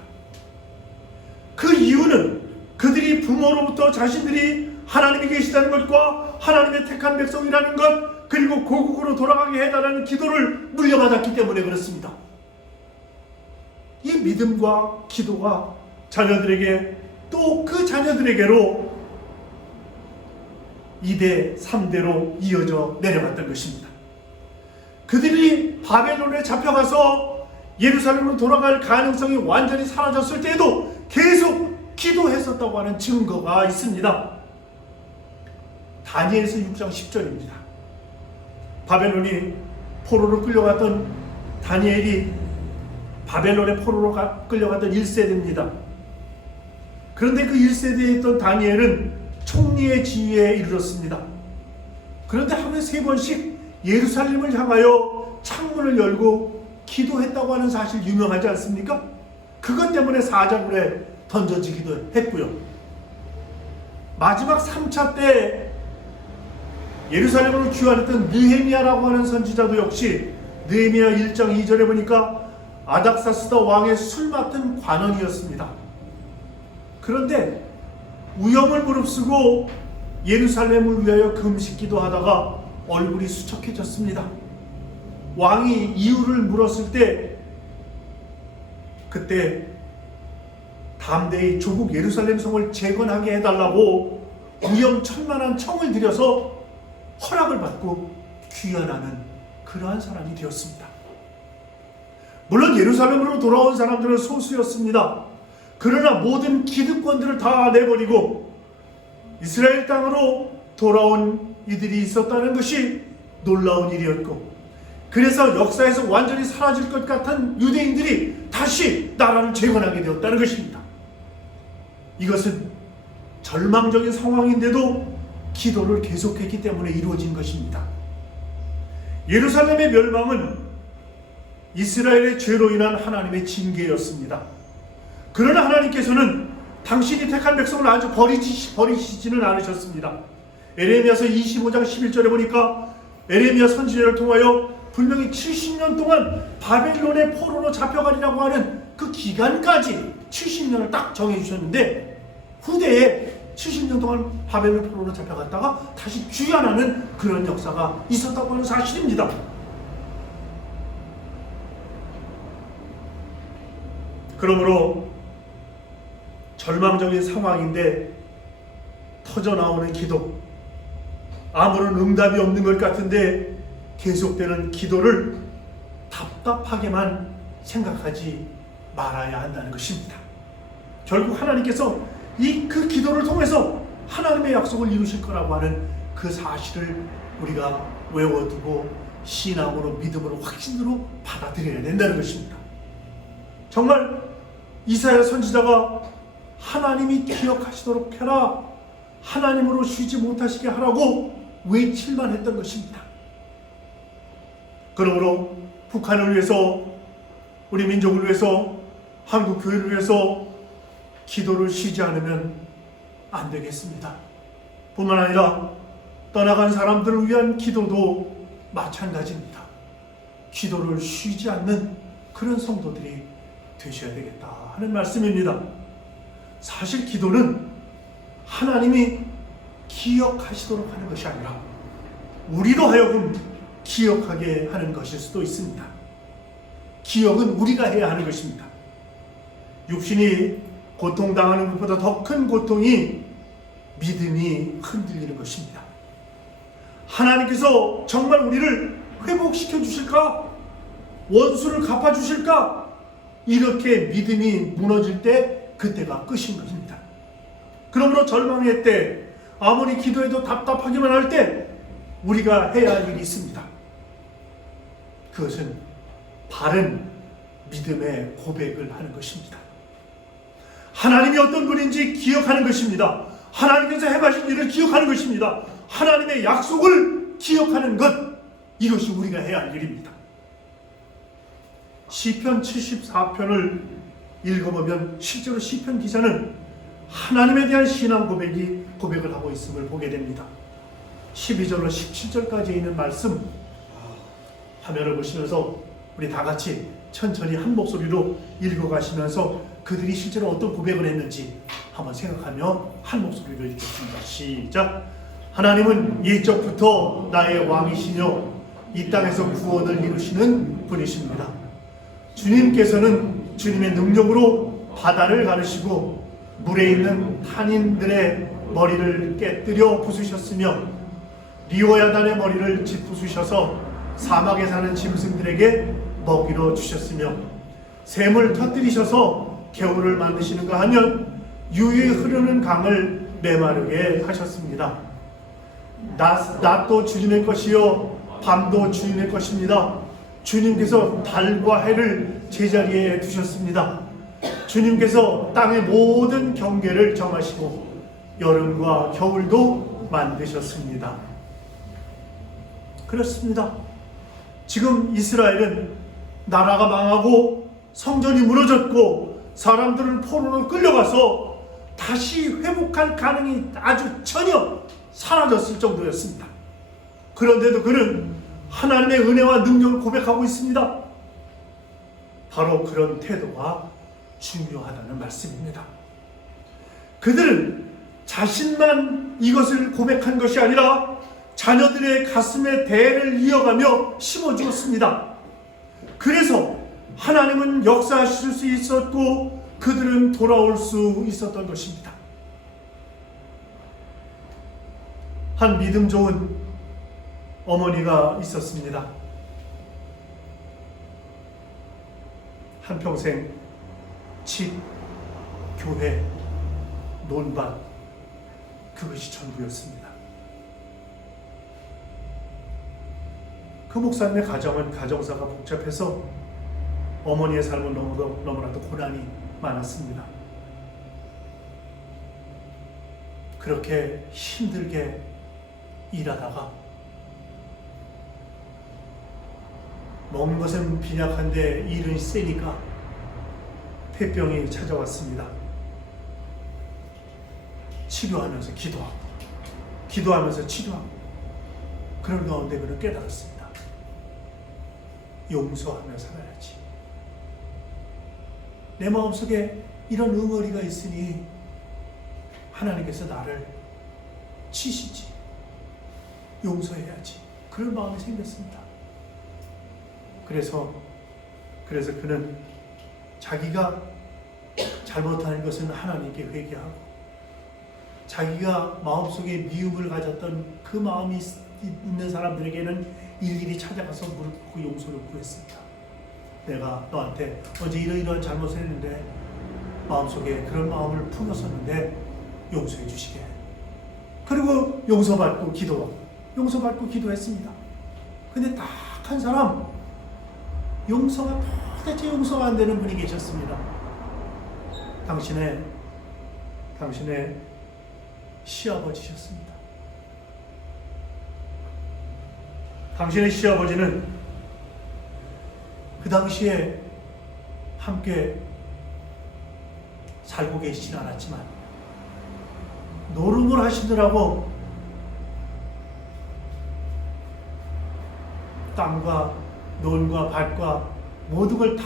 그 이유는 그들이 부모로부터 자신들이 하나님이 계시다는 것과 하나님의 택한 백성이라는 것, 그리고 고국으로 돌아가게 해달라는 기도를 물려받았기 때문에 그렇습니다. 이 믿음과 기도가 자녀들에게 또 그 자녀들에게로 2대, 3대로 이어져 내려갔던 것입니다. 그들이 바벨론에 잡혀가서 예루살렘으로 돌아갈 가능성이 완전히 사라졌을 때에도 계속 기도했었다고 하는 증거가 있습니다. 다니엘서 6장 10절입니다. 바벨론이 포로로 끌려갔던 다니엘이 바벨론의 포로로 끌려갔던 1세대입니다. 그런데 그 1세대에 있던 다니엘은 총리의 지위에 이르렀습니다. 그런데 하루에 3번씩 예루살렘을 향하여 창문을 열고 기도했다고 하는 사실 유명하지 않습니까? 그것 때문에 사자굴에 던져지기도 했고요. 마지막 3차 때 예루살렘으로 귀환했던 느헤미야라고 하는 선지자도 역시 느헤미야 1장 2절에 보니까 아닥사스다 왕의 술 맡은 관원이었습니다. 그런데 위험을 무릅쓰고 예루살렘을 위하여 금식기도 하다가 얼굴이 수척해졌습니다. 왕이 이유를 물었을 때 그때 담대히 조국 예루살렘 성을 재건하게 해달라고 위험천만한 청을 들여서 허락을 받고 귀환하는 그러한 사람이 되었습니다. 물론 예루살렘으로 돌아온 사람들은 소수였습니다. 그러나 모든 기득권들을 다 내버리고 이스라엘 땅으로 돌아온 이들이 있었다는 것이 놀라운 일이었고, 그래서 역사에서 완전히 사라질 것 같은 유대인들이 다시 나라를 재건하게 되었다는 것입니다. 이것은 절망적인 상황인데도 기도를 계속했기 때문에 이루어진 것입니다. 예루살렘의 멸망은 이스라엘의 죄로 인한 하나님의 징계였습니다. 그러나 하나님께서는 당신이 택한 백성을 아주 버리시지는 않으셨습니다. 에레미야서 25장 11절에 보니까 에레미야 선지자를 통하여 분명히 70년 동안 바벨론의 포로로 잡혀가리라고 하는 그 기간까지 70년을 딱 정해주셨는데, 후대에 70년 동안 바벨론 포로로 잡혀갔다가 다시 귀환하는 그런 역사가 있었다고 하는 사실입니다. 그러므로 절망적인 상황인데 터져나오는 기도, 아무런 응답이 없는 것 같은데 계속되는 기도를 답답하게만 생각하지 말아야 한다는 것입니다. 결국 하나님께서 그 기도를 통해서 하나님의 약속을 이루실 거라고 하는 그 사실을 우리가 외워두고 신앙으로, 믿음으로, 확신으로 받아들여야 된다는 것입니다. 정말 이사야 선지자가 하나님이 기억하시도록 해라, 하나님으로 쉬지 못하시게 하라고 외칠만 했던 것입니다. 그러므로 북한을 위해서, 우리 민족을 위해서, 한국 교회를 위해서 기도를 쉬지 않으면 안 되겠습니다. 뿐만 아니라 떠나간 사람들을 위한 기도도 마찬가지입니다. 기도를 쉬지 않는 그런 성도들이 되셔야 되겠다 하는 말씀입니다. 사실 기도는 하나님이 기억하시도록 하는 것이 아니라 우리로 하여금 기억하게 하는 것일 수도 있습니다. 기억은 우리가 해야 하는 것입니다. 육신이 고통당하는 것보다 더 큰 고통이 믿음이 흔들리는 것입니다. 하나님께서 정말 우리를 회복시켜 주실까? 원수를 갚아 주실까? 이렇게 믿음이 무너질 때 그때가 끝인 것입니다. 그러므로 절망의 때, 아무리 기도해도 답답하기만 할 때 우리가 해야 할 일이 있습니다. 그것은 바른 믿음의 고백을 하는 것입니다. 하나님이 어떤 분인지 기억하는 것입니다. 하나님께서 행하신 일을 기억하는 것입니다. 하나님의 약속을 기억하는 것, 이것이 우리가 해야 할 일입니다. 시편 74편을 읽어보면 실제로 시편 기자는 하나님에 대한 신앙 고백을 하고 있음을 보게 됩니다. 12절로 17절까지 있는 말씀 화면을 보시면서 우리 다 같이 천천히 한 목소리로 읽어가시면서 그들이 실제로 어떤 고백을 했는지 한번 생각하며 한 목소리로 읽겠습니다. 시작. 하나님은 일적부터 나의 왕이시며 이 땅에서 구원을 이루시는 분이십니다. 주님께서는 주님의 능력으로 바다를 가르시고 물에 있는 탄인들의 머리를 깨뜨려 부수셨으며 리오야단의 머리를 짚부수셔서 사막에 사는 짐승들에게 먹이로 주셨으며 샘을 터뜨리셔서 개울을 만드시는가 하면 유유히 흐르는 강을 메마르게 하셨습니다. 낮도 주님의 것이요 밤도 주님의 것입니다. 주님께서 달과 해를 제자리에 두셨습니다. 주님께서 땅의 모든 경계를 정하시고 여름과 겨울도 만드셨습니다. 그렇습니다. 지금 이스라엘은 나라가 망하고 성전이 무너졌고 사람들은 포로로 끌려가서 다시 회복할 가능이 아주 전혀 사라졌을 정도였습니다. 그런데도 그는 하나님의 은혜와 능력을 고백하고 있습니다. 바로 그런 태도가 중요하다는 말씀입니다. 그들은 자신만 이것을 고백한 것이 아니라 자녀들의 가슴에 대를 이어가며 심어주었습니다. 그래서 하나님은 역사하실 수 있었고 그들은 돌아올 수 있었던 것입니다. 한 믿음 좋은 어머니가 있었습니다. 한평생 집, 교회, 논밭 그것이 전부였습니다. 그 목사님의 가정은 가정사가 복잡해서 어머니의 삶은 너무나도 고난이 많았습니다. 그렇게 힘들게 일하다가 먹는 것은 빈약한데 일은 세니까 폐병이 찾아왔습니다. 치료하면서 기도하면서 치료하고 그런 가운데 그는 깨달았습니다. 용서하며 살아야지. 내 마음속에 이런 응어리가 있으니 하나님께서 나를 치시지. 용서해야지. 그런 마음이 생겼습니다. 그래서 그는 자기가 잘못한 것은 하나님께 회개하고 자기가 마음속에 미움을 가졌던 그 마음이 있는 사람들에게는 일일이 찾아가서 무릎 꿇고 용서를 구했습니다. 내가 너한테 어제 이러이러한 잘못을 했는데 마음속에 그런 마음을 품었었는데 용서해 주시게. 그리고 용서받고 기도했습니다. 근데 딱 한 사람 용서가 도대체 용서가 안 되는 분이 계셨습니다. 당신의 시아버지셨습니다. 당신의 시아버지는 그 당시에 함께 살고 계시진 않았지만 노름을 하시느라고 땅과 논과 밭과 모든 걸 다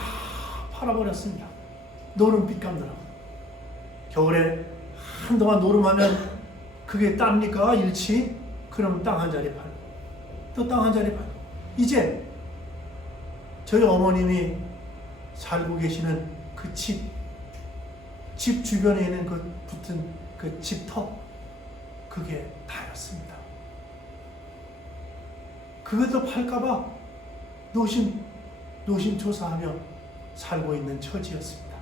팔아버렸습니다. 노름빚 갚느라고. 겨울에 한동안 노름하면 그게 땀니까 일치? 그럼 땅 한 자리 팔고 또 땅 한 자리 팔고. 이제 저희 어머님이 살고 계시는 그 집 주변에 있는 그 붙은 그 집터 그게 다였습니다. 그것도 팔까봐 노심초사하며 살고 있는 처지였습니다.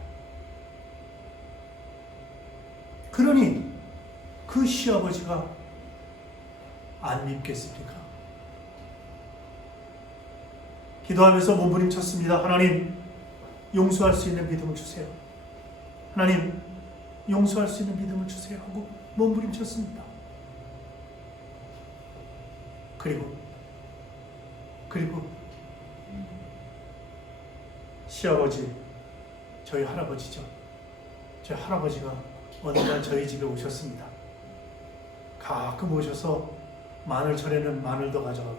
그러니 그 시아버지가 안 믿겠습니까? 기도하면서 몸부림쳤습니다. 하나님, 용서할 수 있는 믿음을 주세요. 하나님, 용서할 수 있는 믿음을 주세요 하고 몸부림쳤습니다. 그리고 시아버지, 저희 할아버지죠. 저희 할아버지가 어느 날 저희 집에 오셨습니다. 가끔 오셔서 마늘철에는 마늘도 가져가고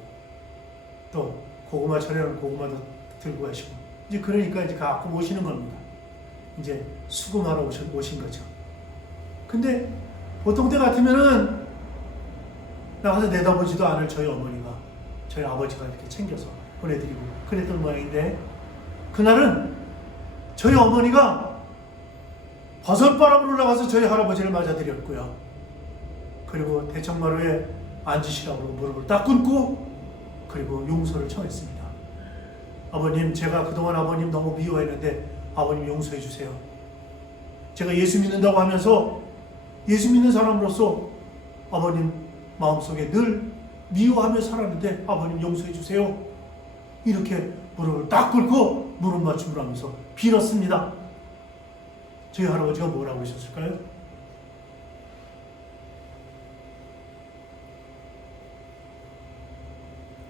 또 고구마철에는 고구마도 들고 가시고 이제 그러니까 이제 가끔 오시는 겁니다. 이제 수금하러 오신 거죠. 근데 보통 때 같으면은 나가서 내다보지도 않을 저희 어머니가 저희 아버지가 이렇게 챙겨서 보내드리고 그랬던 모양인데 그날은 저희 어머니가 버섯바람으로 나가서 저희 할아버지를 맞아드렸고요. 그리고 대청마루에 앉으시라고 무릎을 딱 꿇고 그리고 용서를 청했습니다. 아버님, 제가 그동안 아버님 너무 미워했는데 아버님 용서해 주세요. 제가 예수 믿는다고 하면서 예수 믿는 사람으로서 아버님 마음속에 늘 미워하며 살았는데 아버님 용서해 주세요. 이렇게 무릎을 딱 꿇고 무릎 맞춤을 하면서 빌었습니다. 저희 할아버지가 뭐라고 하셨을까요?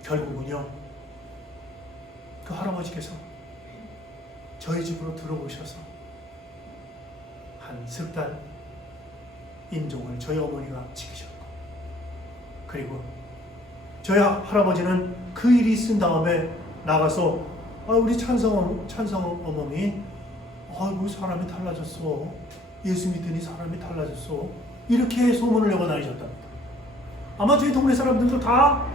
결국은요, 그 할아버지께서 저희 집으로 들어오셔서 한 석 달 인종을 저희 어머니가 지키셨고, 그리고 저희 할아버지는 그 일이 있은 다음에 나가서 우리 찬성 어머니 아이고 사람이 달라졌어, 예수 믿더니 사람이 달라졌어, 이렇게 소문을 내고 다니셨답니다. 아마 저희 동네 사람들도 다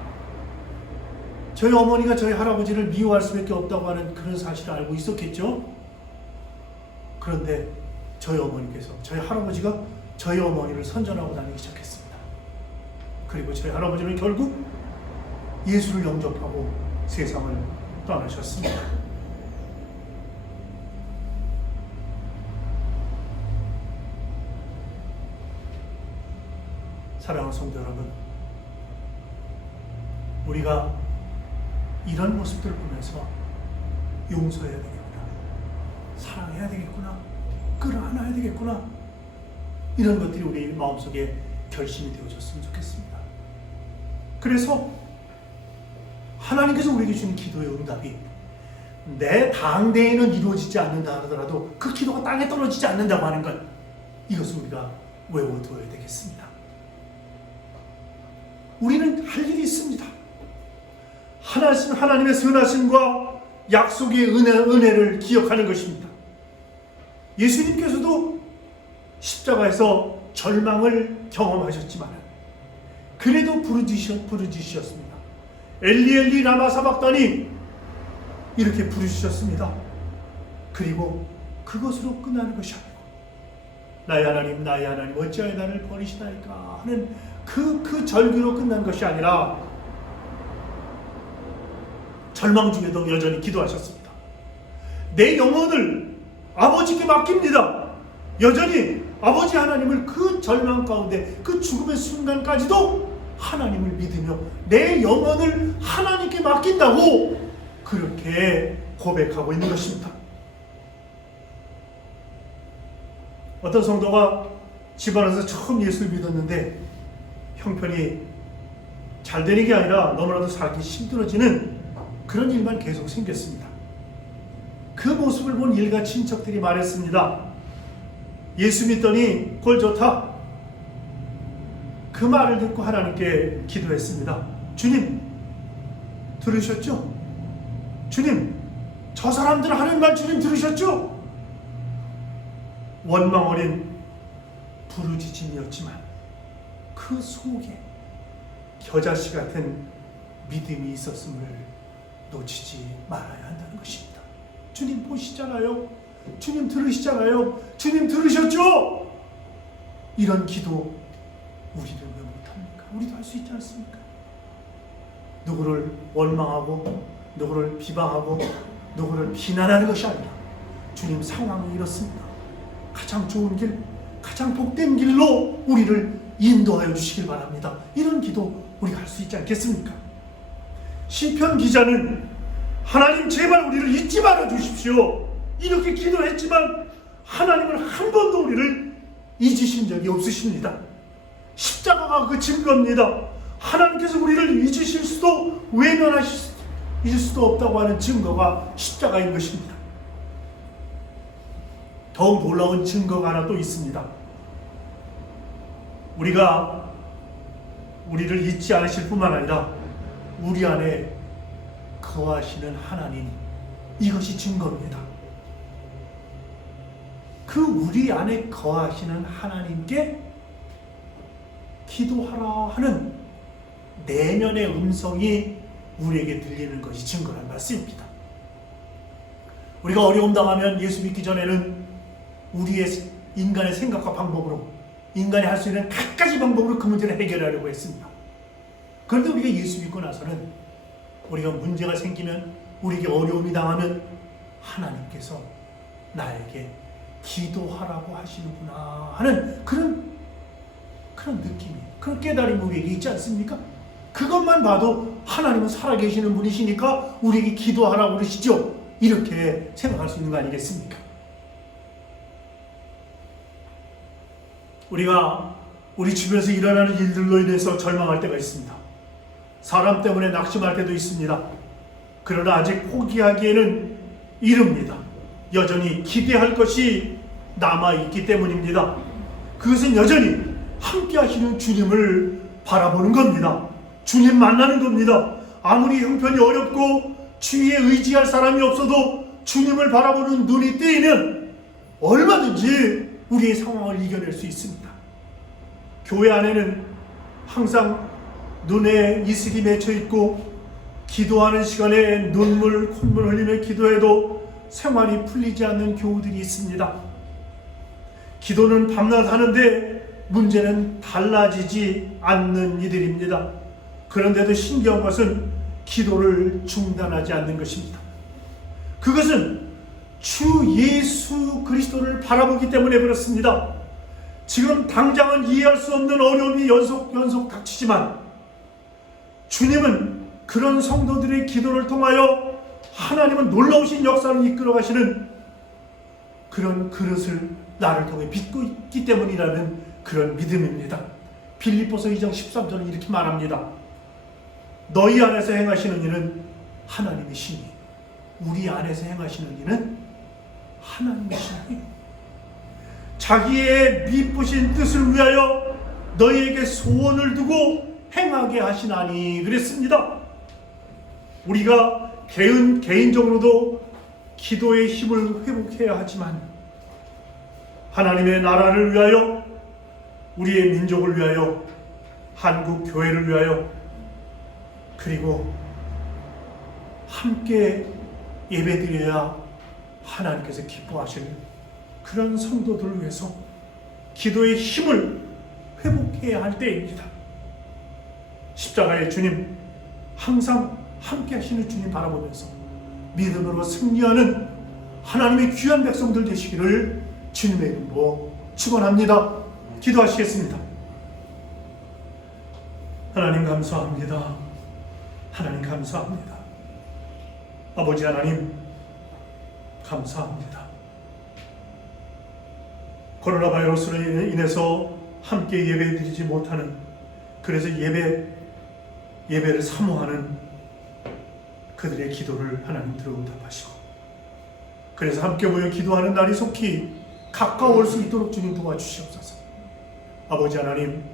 저희 어머니가 저희 할아버지를 미워할 수밖에 없다고 하는 그런 사실을 알고 있었겠죠. 그런데 저희 어머니께서, 저희 할아버지가 저희 어머니를 선전하고 다니기 시작했습니다. 그리고 저희 할아버지는 결국 예수를 영접하고 세상을 떠나셨습니다. 사랑하는 성도 여러분, 우리가 이런 모습들을 보면서 용서해야 되겠구나, 사랑해야 되겠구나, 끌어안아야 되겠구나, 이런 것들이 우리 마음속에 결심이 되어졌으면 좋겠습니다. 그래서 하나님께서 우리에게 주신 기도의 응답이 내 당대에는 이루어지지 않는다 하더라도 그 기도가 땅에 떨어지지 않는다고 하는 것, 이것을 우리가 외워두어야 되겠습니다. 우리는 할 일이 있습니다. 하나님의 선하심과 약속의 은혜를 기억하는 것입니다. 예수님께서도 십자가에서 절망을 경험하셨지만 그래도 부르짖으셨습니다. 엘리 엘리 라마 사박다니, 이렇게 부르짖으셨습니다. 그리고 그것으로 끝나는 것이 아니고 나의 하나님 어찌하여 나를 버리시나이까 하는 그 절규로 끝난 것이 아니라 절망 중에도 여전히 기도하셨습니다. 내 영혼을 아버지께 맡깁니다. 여전히 아버지 하나님을 그 절망 가운데, 그 죽음의 순간까지도 하나님을 믿으며 내 영혼을 하나님께 맡긴다고 그렇게 고백하고 있는 것입니다. 어떤 성도가 집안에서 처음 예수를 믿었는데 형편이 잘 되는 게 아니라 너무나도 살기 힘들어지는 그런 일만 계속 생겼습니다. 그 모습을 본 일가 친척들이 말했습니다. 예수 믿더니 꼴 좋다. 그 말을 듣고 하나님께 기도했습니다. 주님, 들으셨죠? 주님, 저 사람들 하는 말 주님 들으셨죠? 원망 어린 부르짖음이었지만 그 속에 겨자씨 같은 믿음이 있었음을 놓치지 말아야 한다는 것입니다. 주님 보시잖아요. 주님 들으시잖아요. 주님 들으셨죠? 이런 기도 우리는 왜 못합니까? 우리도 할 수 있지 않습니까? 누구를 원망하고 누구를 비방하고 누구를 비난하는 것이 아니라 주님 상황이 이렇습니다. 가장 좋은 길, 가장 복된 길로 우리를 인도하여 주시길 바랍니다. 이런 기도 우리가 할 수 있지 않겠습니까? 시편 기자는 하나님 제발 우리를 잊지 말아 주십시오, 이렇게 기도했지만 하나님은 한 번도 우리를 잊으신 적이 없으십니다. 십자가가 그 증거입니다. 하나님께서 우리를 잊으실 수도 외면하실 수도 없다고 하는 증거가 십자가인 것입니다. 더욱 놀라운 증거가 하나 또 있습니다. 우리가 우리를 잊지 않으실 뿐만 아니라 우리 안에 거하시는 하나님, 이것이 증거입니다. 그 우리 안에 거하시는 하나님께 기도하라 하는 내면의 음성이 우리에게 들리는 것이 증거란 말씀입니다. 우리가 어려움 당하면 예수 믿기 전에는 우리의 인간의 생각과 방법으로, 인간이 할 수 있는 갖가지 방법으로 그 문제를 해결하려고 했습니다. 그런데 우리가 예수 믿고 나서는 우리가 문제가 생기면, 우리에게 어려움이 당하면 하나님께서 나에게 기도하라고 하시는구나 하는 그런 느낌이, 그런 깨달음이 우리에게 있지 않습니까? 그것만 봐도 하나님은 살아계시는 분이시니까 우리에게 기도하라고 그러시죠, 이렇게 생각할 수 있는 거 아니겠습니까? 우리가 우리 주변에서 일어나는 일들로 인해서 절망할 때가 있습니다. 사람 때문에 낙심할 때도 있습니다. 그러나 아직 포기하기에는 이릅니다. 여전히 기대할 것이 남아있기 때문입니다. 그것은 여전히 함께 하시는 주님을 바라보는 겁니다. 주님 만나는 겁니다. 아무리 형편이 어렵고 주위에 의지할 사람이 없어도 주님을 바라보는 눈이 뜨이면 얼마든지 우리의 상황을 이겨낼 수 있습니다. 교회 안에는 항상 눈에 이슬이 맺혀 있고 기도하는 시간에 눈물, 콧물 흘리며 기도해도 생활이 풀리지 않는 교우들이 있습니다. 기도는 밤낮 하는데 문제는 달라지지 않는 이들입니다. 그런데도 신기한 것은 기도를 중단하지 않는 것입니다. 그것은 주 예수 그리스도를 바라보기 때문에 그렇습니다. 지금 당장은 이해할 수 없는 어려움이 연속 닥치지만 주님은 그런 성도들의 기도를 통하여 하나님은 놀라우신 역사를 이끌어 가시는 그런 그릇을 나를 통해 빚고 있기 때문이라는 그런 믿음입니다. 빌립보서 2장 13절은 이렇게 말합니다. 너희 안에서 행하시는 이는 하나님이시니 우리 안에서 행하시는 이는 하나님이시니 자기의 미쁘신 뜻을 위하여 너희에게 소원을 두고 행하게 하시나니 그랬습니다. 우리가 개인적으로도 기도의 힘을 회복해야 하지만 하나님의 나라를 위하여, 우리의 민족을 위하여, 한국 교회를 위하여, 그리고 함께 예배드려야 하나님께서 기뻐하실 그런 성도들을 위해서 기도의 힘을 회복해야 할 때입니다. 십자가의 주님, 항상 함께 하시는 주님 바라보면서 믿음으로 승리하는 하나님의 귀한 백성들 되시기를 주님의 이름으로 축원합니다. 기도하시겠습니다. 하나님 감사합니다. 하나님 감사합니다. 아버지 하나님 감사합니다. 코로나 바이러스로 인해서 함께 예배드리지 못하는, 그래서 예배를 사모하는 그들의 기도를 하나님 들어 응답하시고, 그래서 함께 모여 기도하는 날이 속히 가까워올 수 있도록 주님 도와주시옵소서. 아버지 하나님,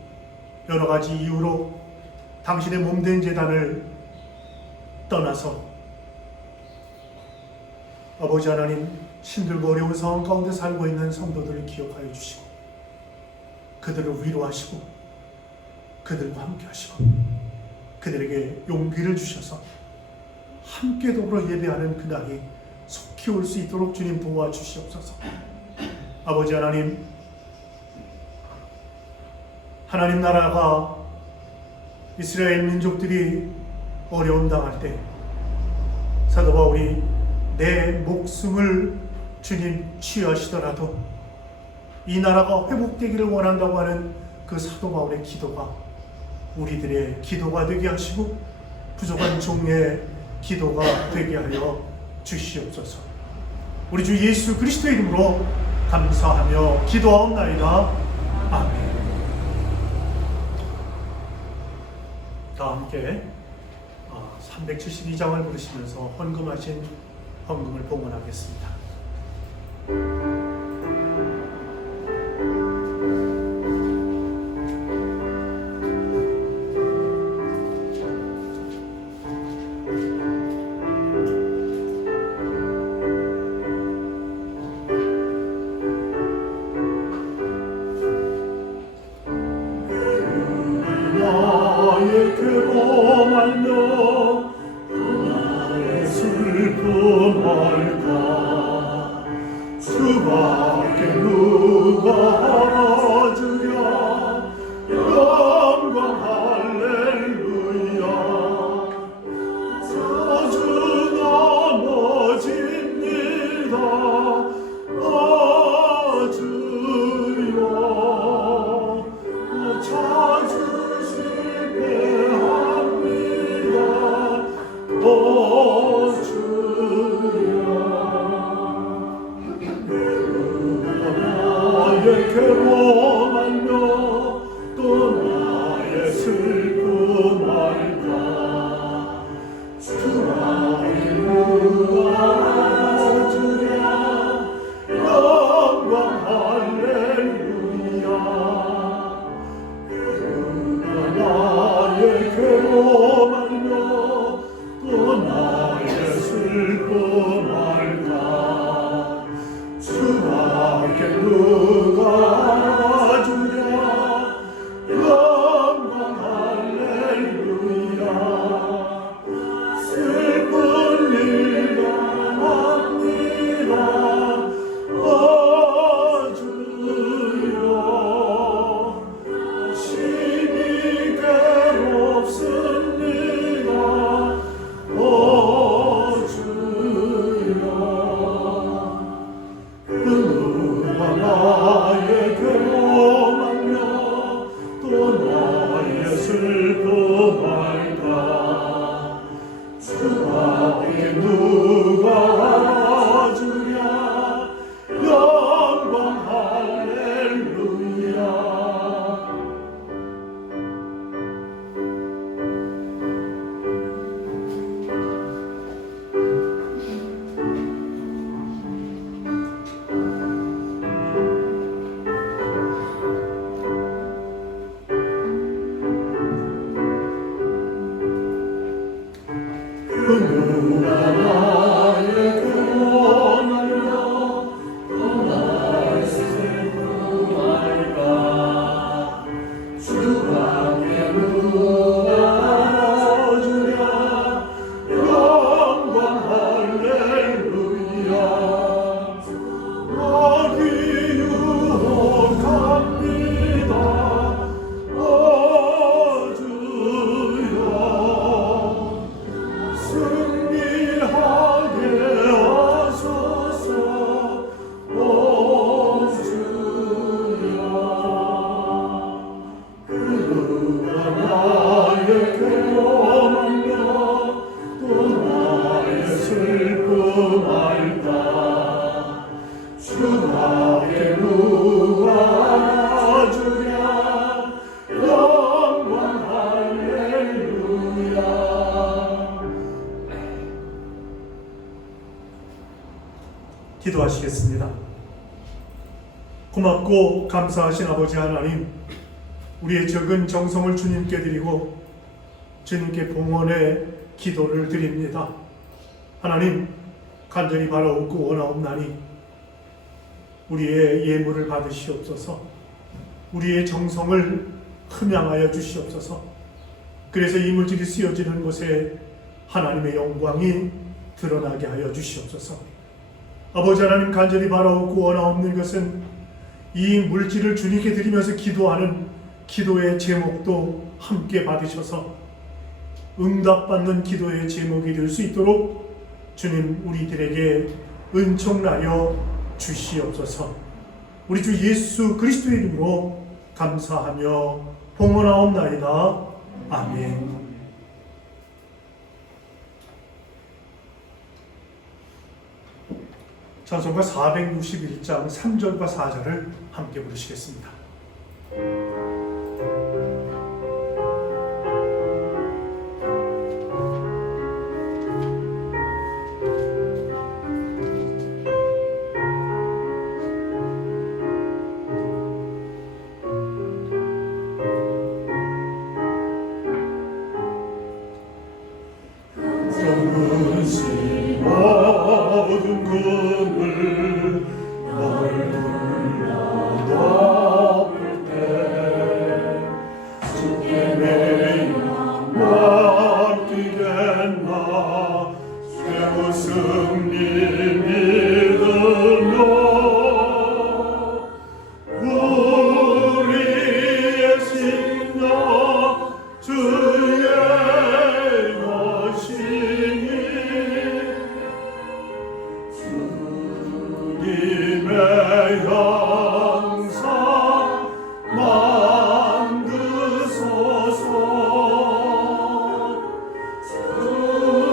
여러 가지 이유로 당신의 몸된 제단을 떠나서 아버지 하나님, 힘들고 어려운 상황 가운데 살고 있는 성도들을 기억하여 주시고 그들을 위로하시고 그들과 함께 하시고 그들에게 용기를 주셔서 함께 더불어 예배하는 그날이 속히 올 수 있도록 주님 도와주시옵소서. 아버지 하나님, 하나님 나라가 이스라엘 민족들이 어려움 당할 때 사도 바울이 내 목숨을 주님 취하시더라도 이 나라가 회복되기를 원한다고 하는 그 사도 바울의 기도가 우리들의 기도가 되게 하시고 부족한 종의 기도가 되게 하여 주시옵소서. 우리 주 예수 그리스도의 이름으로 감사하며 기도하옵나이다. 아멘. 다 함께 372장을 부르시면서 헌금하신 헌금을 봉헌하겠습니다. 나의 괴로움 알며 나의 슬픔 알까 주밖에 누가 알아주랴 영광 할렐루야 자주 넘어집니다 주여 자주 주여 주밖에 누가 주랴 영광 할렐루야. 누가 나의 구원하려 또 나의 슬픔 알까. 주밖에 누가 주랴 영광 할렐루야. 나기 유혹합니다 오 주여. 승리하게 하소서 오 주여. 그가 나의 괴로움며 또 나의 슬픔 알까. 주밖에 누가 주랴 영광 할렐루야. 기도하시겠습니다. 고맙고 감사하신 아버지 하나님, 우리의 적은 정성을 주님께 드리고 주님께 봉헌의 기도를 드립니다. 하나님, 간절히 바라옵고 원하옵나니 우리의 예물을 받으시옵소서. 우리의 정성을 흠양하여 주시옵소서. 그래서 이 물질이 쓰여지는 곳에 하나님의 영광이 드러나게 하여 주시옵소서. 아버지 하나님, 간절히 바라옵고 원하옵는 것은 이 물질을 주님께 드리면서 기도하는 기도의 제목도 함께 받으셔서 응답받는 기도의 제목이 될 수 있도록 주님 우리들에게 은총하여 주시옵소서. 우리 주 예수 그리스도의 이름으로 감사하며 봉헌하옵나이다. 아멘. 찬송가 461장 3절과 4절을 함께 부르시겠습니다. 모든 금을 널 둘러 덮을 때 주께 내 영 맡기겠나. 최후 승리 믿으며 우리의 신령 주의 것이니 주님의 형상 만드소서.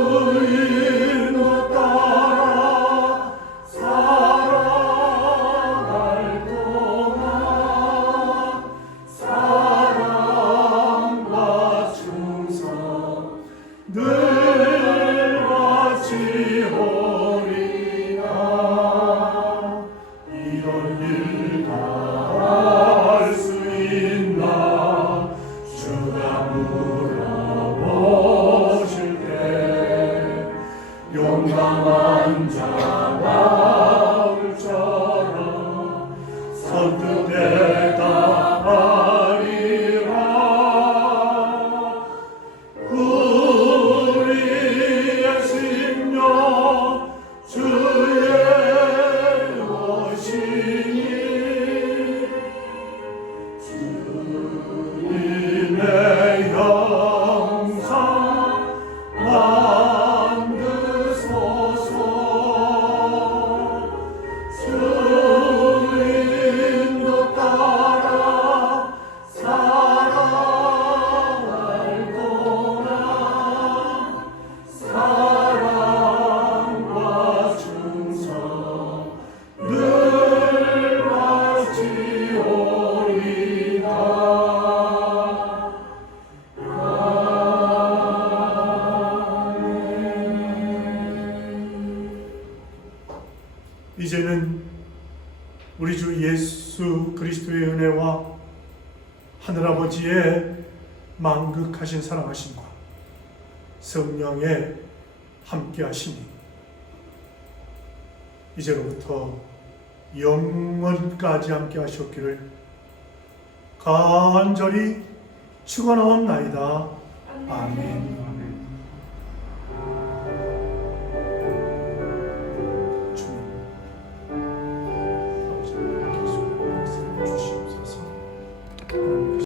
주인 따라 살아갈 동안 사랑과 충성 늘 바치오리라. 이런 일 다 할 수 있나. 주가 물어보실 때 용감한 자 바울처럼 선뜻 대답하리라. 우리의 심령 주의 오시니 주님의 형상 만드소서. 이제는 우리 주 예수 그리스도의 은혜와 하늘아버지의 만극하신 사랑하심과 성령의 함께하심이 이제로부터 영원까지 함께하셨기를 간절히 축원하옵나이다. 아멘.